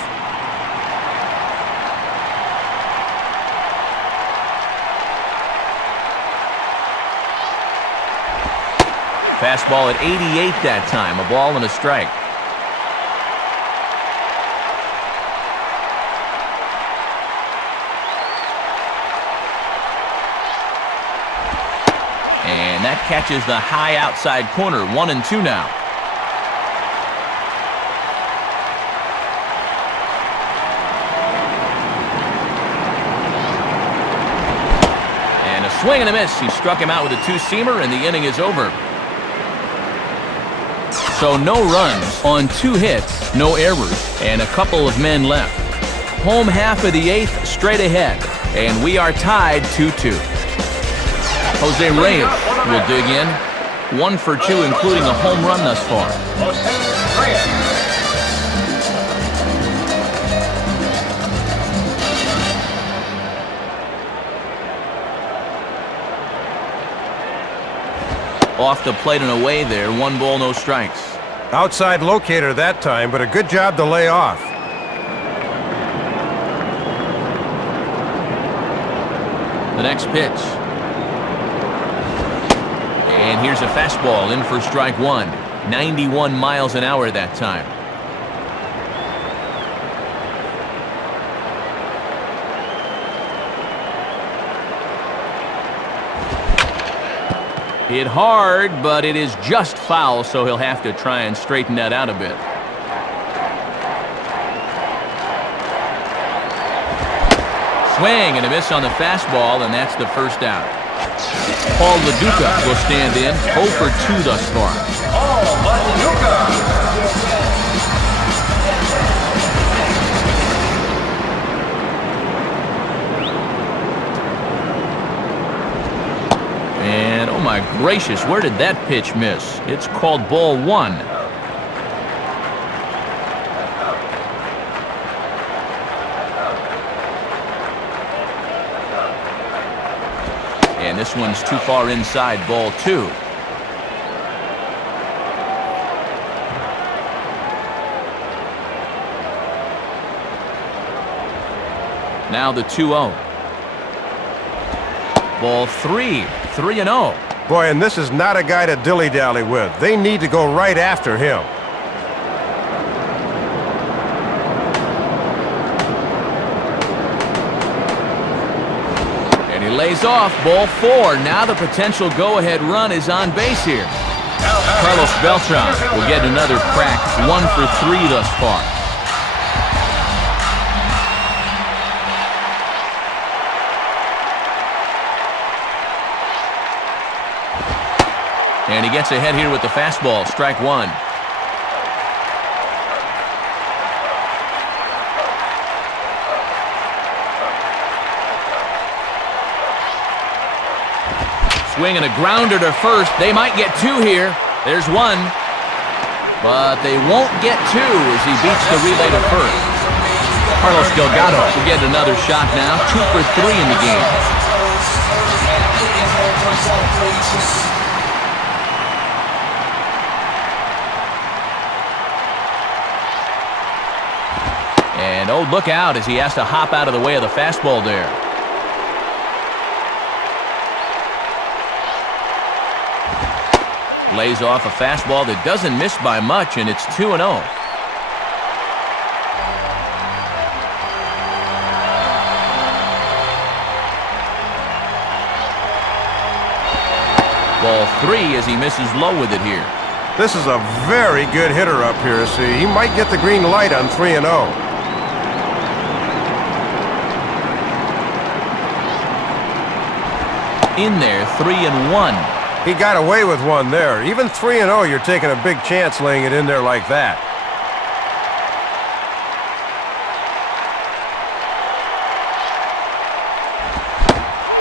Fastball at 88 that time. A ball and a strike. And that catches the high outside corner. 1-2 now. And a swing and a miss. He struck him out with a two-seamer, and the inning is over. So no runs on 2 hits, no errors, and a couple of men left. Home half of the 8th straight ahead, and we are tied 2-2. Jose Reyes will dig in. 1 for 2, including a home run thus far. Jose Reyes. Off the plate and away there. 1 ball, no strikes. Outside locator that time, but a good job to lay off. The next pitch. And here's a fastball in for strike 1. 91 miles an hour that time. Hit hard, but it is just foul, so he'll have to try and straighten that out a bit. Swing and a miss on the fastball, and that's the first out. LoDuca will stand in. 0 for 2 thus far. LoDuca. And oh my gracious, where did that pitch miss? It's called ball 1. And this one's too far inside, ball 2. Now the 2-0. Ball 3. 3-0. Boy, and this is not a guy to dilly-dally with. They need to go right after him. And he lays off. Ball 4. Now the potential go-ahead run is on base here. Carlos Beltran will get another crack. 1 for 3 thus far. And he gets ahead here with the fastball. Strike 1. Swing and a grounder to first. They might get 2 here. There's 1. But they won't get 2 as he beats the relay to first. Carlos Delgado will get another shot now. 2 for 3 in the game. And oh, look out as he has to hop out of the way of the fastball there. Lays off a fastball that doesn't miss by much, and it's 2-0. Ball 3 as he misses low with it here. This is a very good hitter up here, see. He might get the green light on 3-0. In there, 3-1. He got away with one there. Even 3-0, you're taking a big chance laying it in there like that.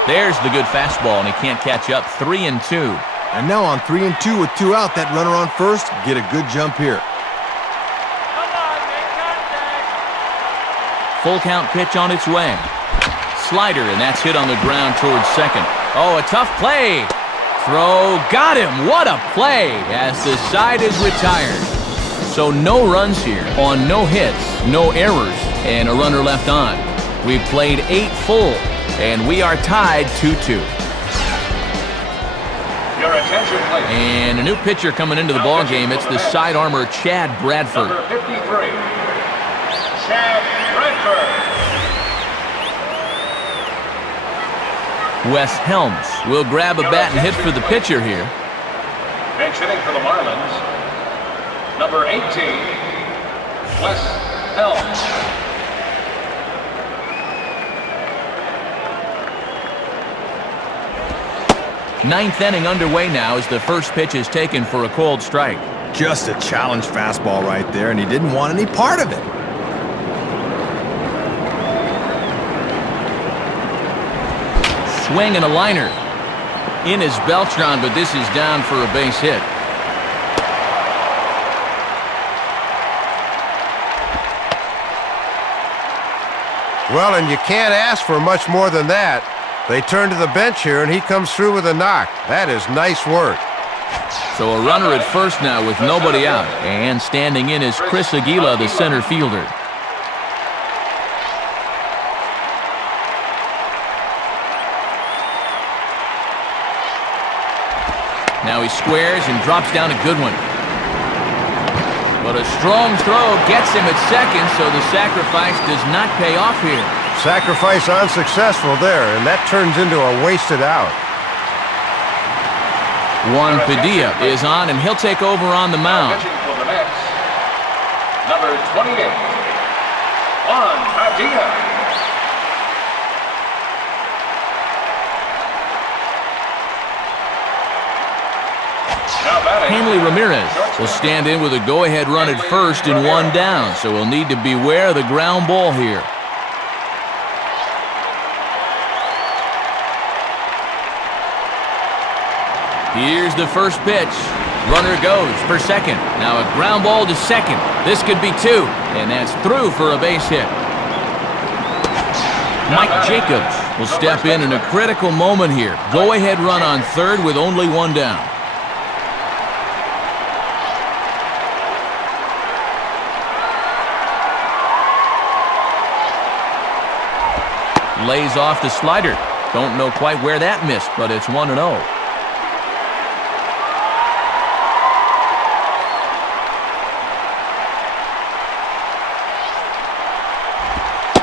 There's the good fastball, and he can't catch up. 3-2. And now on 3-2 with 2 out, that runner on first, get a good jump here. Full count pitch on its way. Slider, and that's hit on the ground towards second. Oh, a tough play. Throw, got him. What a play as the side is retired. So no runs here on no hits, no errors, and a runner left on. We've played 8 full, and we are tied 2-2. Your attention, please. And a new pitcher coming into the ball game. It's the side armor, Chad Bradford. Number 53, Chad Bradford. Wes Helms will grab a bat and hit for the pitcher here. Bench hitting for the Marlins, number 18, Wes Helms. Ninth inning underway now as the first pitch is taken for a cold strike. Just a challenge fastball right there, and he didn't want any part of it. Swing and a liner. In is Beltran, but this is down for a base hit. Well, and you can't ask for much more than that. They turn to the bench here, and he comes through with a knock. That is nice work. So a runner at first now with nobody out. And standing in is Chris Aquila, the center fielder. Now he squares and drops down a good one. But a strong throw gets him at second, so the sacrifice does not pay off here. Sacrifice unsuccessful there, and that turns into a wasted out. Juan Padilla is on, and he'll take over on the mound. Pitching for the Mets, number 28, Juan Padilla. Hanley Ramirez will stand in with a go-ahead run at first and one down, so we'll need to beware of the ground ball here. Here's the first pitch. Runner goes for second. Now a ground ball to second. This could be 2, and that's through for a base hit. Mike Jacobs will step in a critical moment here. Go-ahead run on third with only one down. Lays off the slider. Don't know quite where that missed, but it's 1-0.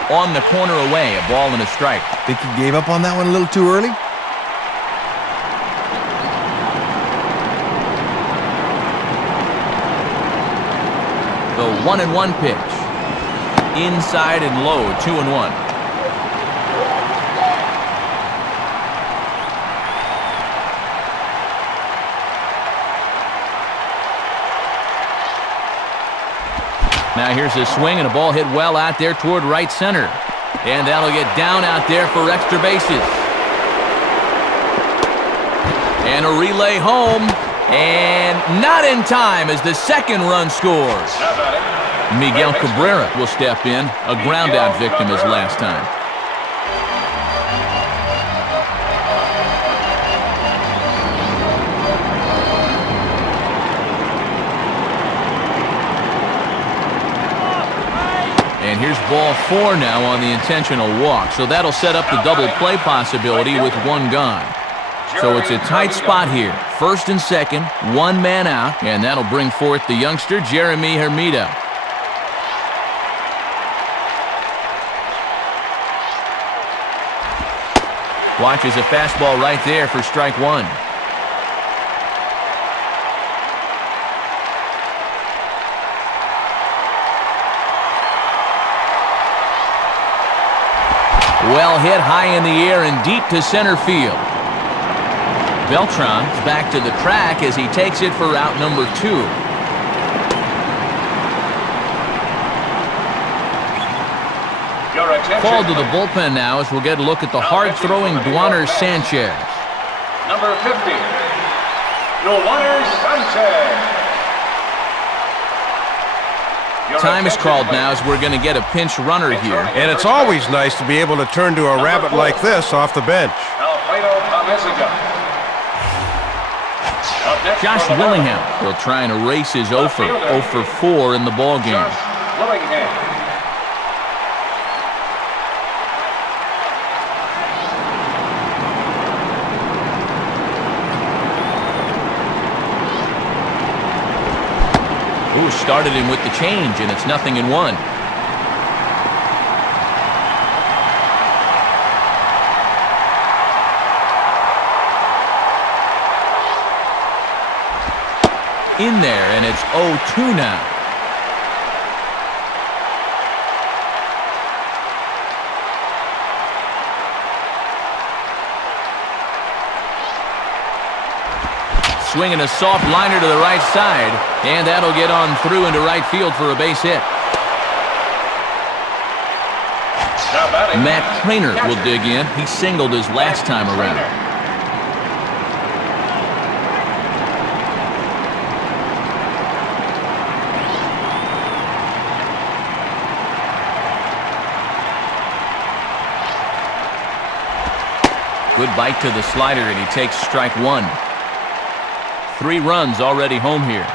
On the corner away, a ball and a strike. Think he gave up on that one a little too early? The 1-1 pitch. Inside and low, 2-1. Now here's a swing and a ball hit well out there toward right center. And that'll get down out there for extra bases. And a relay home. And not in time as the second run scores. Miguel Cabrera will step in. A ground-out victim as last time. And here's ball 4 now on the intentional walk. So that'll set up the double play possibility with one gone. So it's a tight spot here. First and second, one man out, and that'll bring forth the youngster, Jeremy Hermida. Watches a fastball right there for strike one. Well hit high in the air and deep to center field. Beltran's back to the track as he takes it for route number 2. Called to the bullpen now as we'll get a look at the hard-throwing Duaner Sanchez. Number 50, Duaner Sanchez. Time is called now as we're going to get a pinch runner here. And it's always nice to be able to turn to a rabbit like this off the bench. Josh Willingham will try and erase his 0 for 4 in the ballgame. Willingham. Ooh, started him with the change, and it's 0-1. In there, and it's 0-2 now. Swinging a soft liner to the right side, and that'll get on through into right field for a base hit. Matt Trainer will dig in. He singled his last time around. Good bite to the slider, and he takes strike one. 3 runs already home here.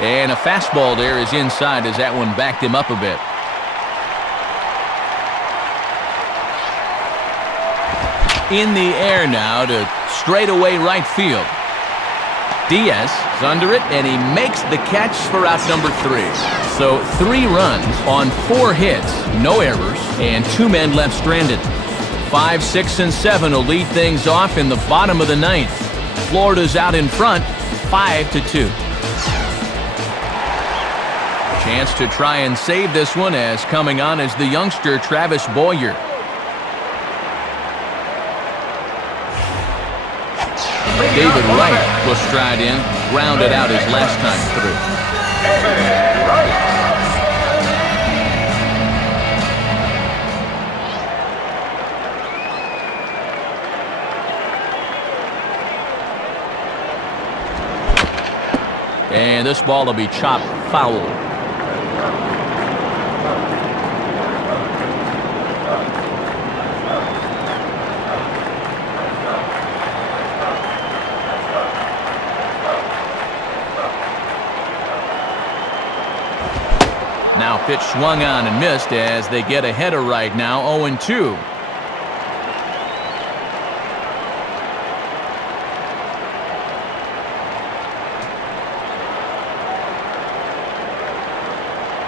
And a fastball there is inside as that one backed him up a bit. In the air now to straightaway right field. Diaz is under it, and he makes the catch for out number 3. So 3 runs on 4 hits, no errors, and 2 men left stranded. 5, 6, and 7 will lead things off in the bottom of the 9th. Florida's out in front, 5-2. Chance to try and save this one as coming on is the youngster Travis Boyer. David Wright will stride in, grounded out his last time through. David Wright. And this ball will be chopped foul. Now pitch swung on and missed as they get a header right now, 0-2.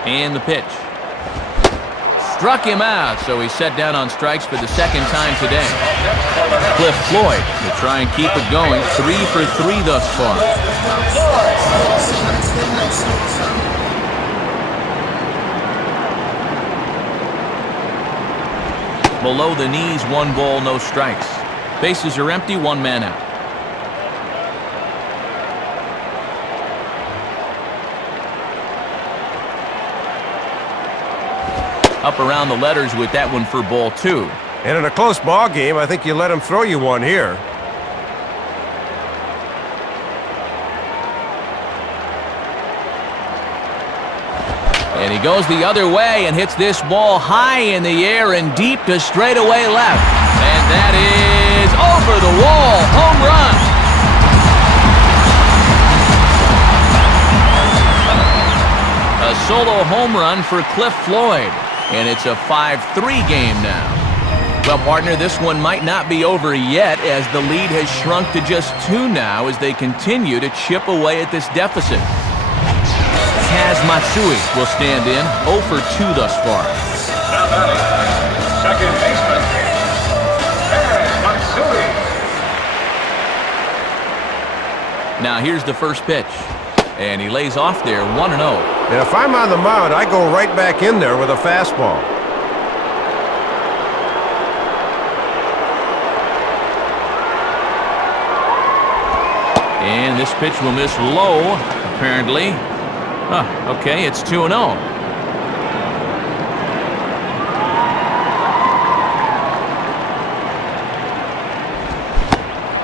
And the pitch. Struck him out, so he's set down on strikes for the 2nd time today. Cliff Floyd will try and keep it going, 3 for 3 thus far. Below the knees, 1 ball, no strikes. Bases are empty, 1 man out. Up around the letters with that one for ball 2. And in a close ball game, I think you let him throw you one here. And he goes the other way and hits this ball high in the air and deep to straightaway left. And that is over the wall. Home run. A solo home run for Cliff Floyd, and it's a 5-3 game now. Well, partner, this one might not be over yet as the lead has shrunk to just 2 now as they continue to chip away at this deficit. Kaz Matsui will stand in 0 for 2 thus far. Now batting, second baseman, Kaz Matsui. Now here's the first pitch, and he lays off there 1-0. And if I'm on the mound, I go right back in there with a fastball. And this pitch will miss low, apparently. Okay, it's 2-0.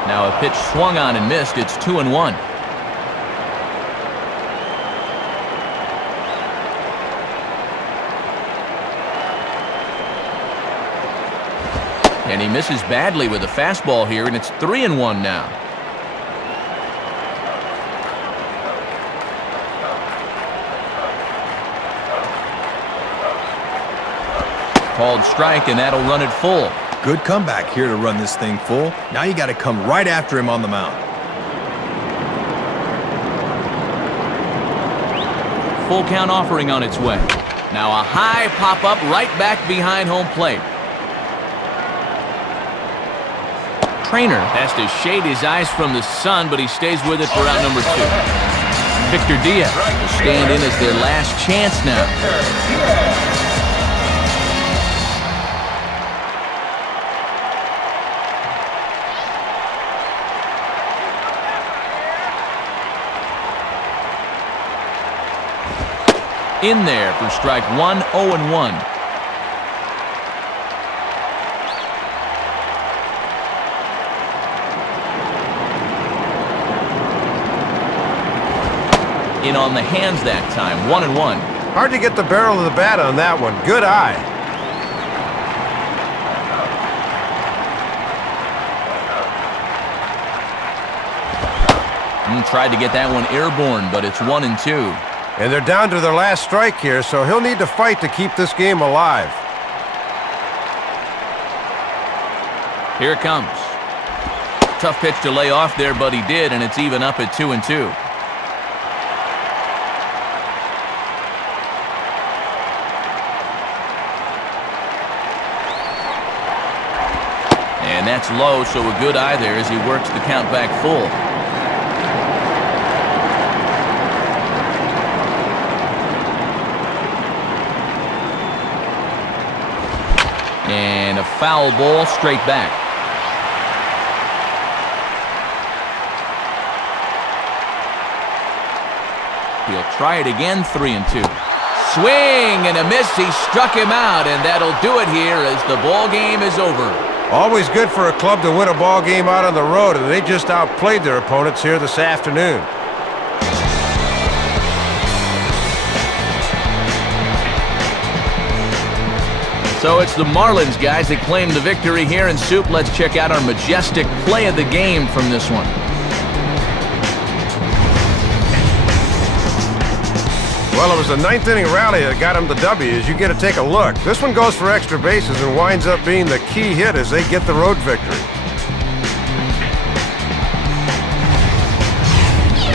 Now a pitch swung on and missed. It's 2-1. And he misses badly with a fastball here, and it's 3-1 now. Called strike, and that'll run it full. Good comeback here to run this thing full. Now you got to come right after him on the mound. Full count offering on its way. Now a high pop-up right back behind home plate. Trainer has to shade his eyes from the sun, but he stays with it for out number 2. Victor Diaz will stand in as their last chance now. In there for strike 1, 0-1. In on the hands that time, 1-1. Hard to get the barrel of the bat on that one. Good eye. Tried to get that one airborne, but it's 1-2. And they're down to their last strike here, so he'll need to fight to keep this game alive. Here it comes. Tough pitch to lay off there, but he did, and it's even up at 2-2. And that's low, so a good eye there as he works the count back full. And a foul ball straight back. He'll try it again, 3-2. Swing and a miss. He struck him out, and that'll do it here as the ball game is over. Always good for a club to win a ball game out on the road, and they just outplayed their opponents here this afternoon. So it's the Marlins guys that claim the victory here in Soup. Let's check out our majestic play of the game from this one. Well, it was a 9th inning rally that got them the W, as you get to take a look. This one goes for extra bases and winds up being the key hit as they get the road victory.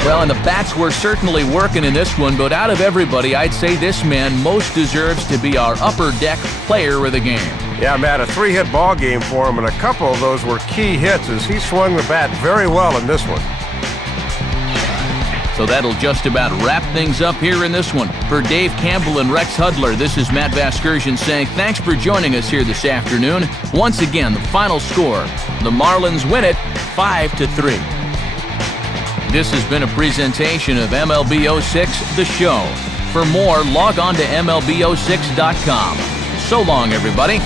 Well, and the bats were certainly working in this one, but out of everybody, I'd say this man most deserves to be our upper deck player of the game. Yeah, Matt, a 3-hit ball game for him, and a couple of those were key hits as he swung the bat very well in this one. So that'll just about wrap things up here in this one. For Dave Campbell and Rex Hudler, this is Matt Vasgersian saying thanks for joining us here this afternoon. Once again, the final score, the Marlins win it 5-3. This has been a presentation of MLB 06, The Show. For more, log on to MLB06.com. So long, everybody.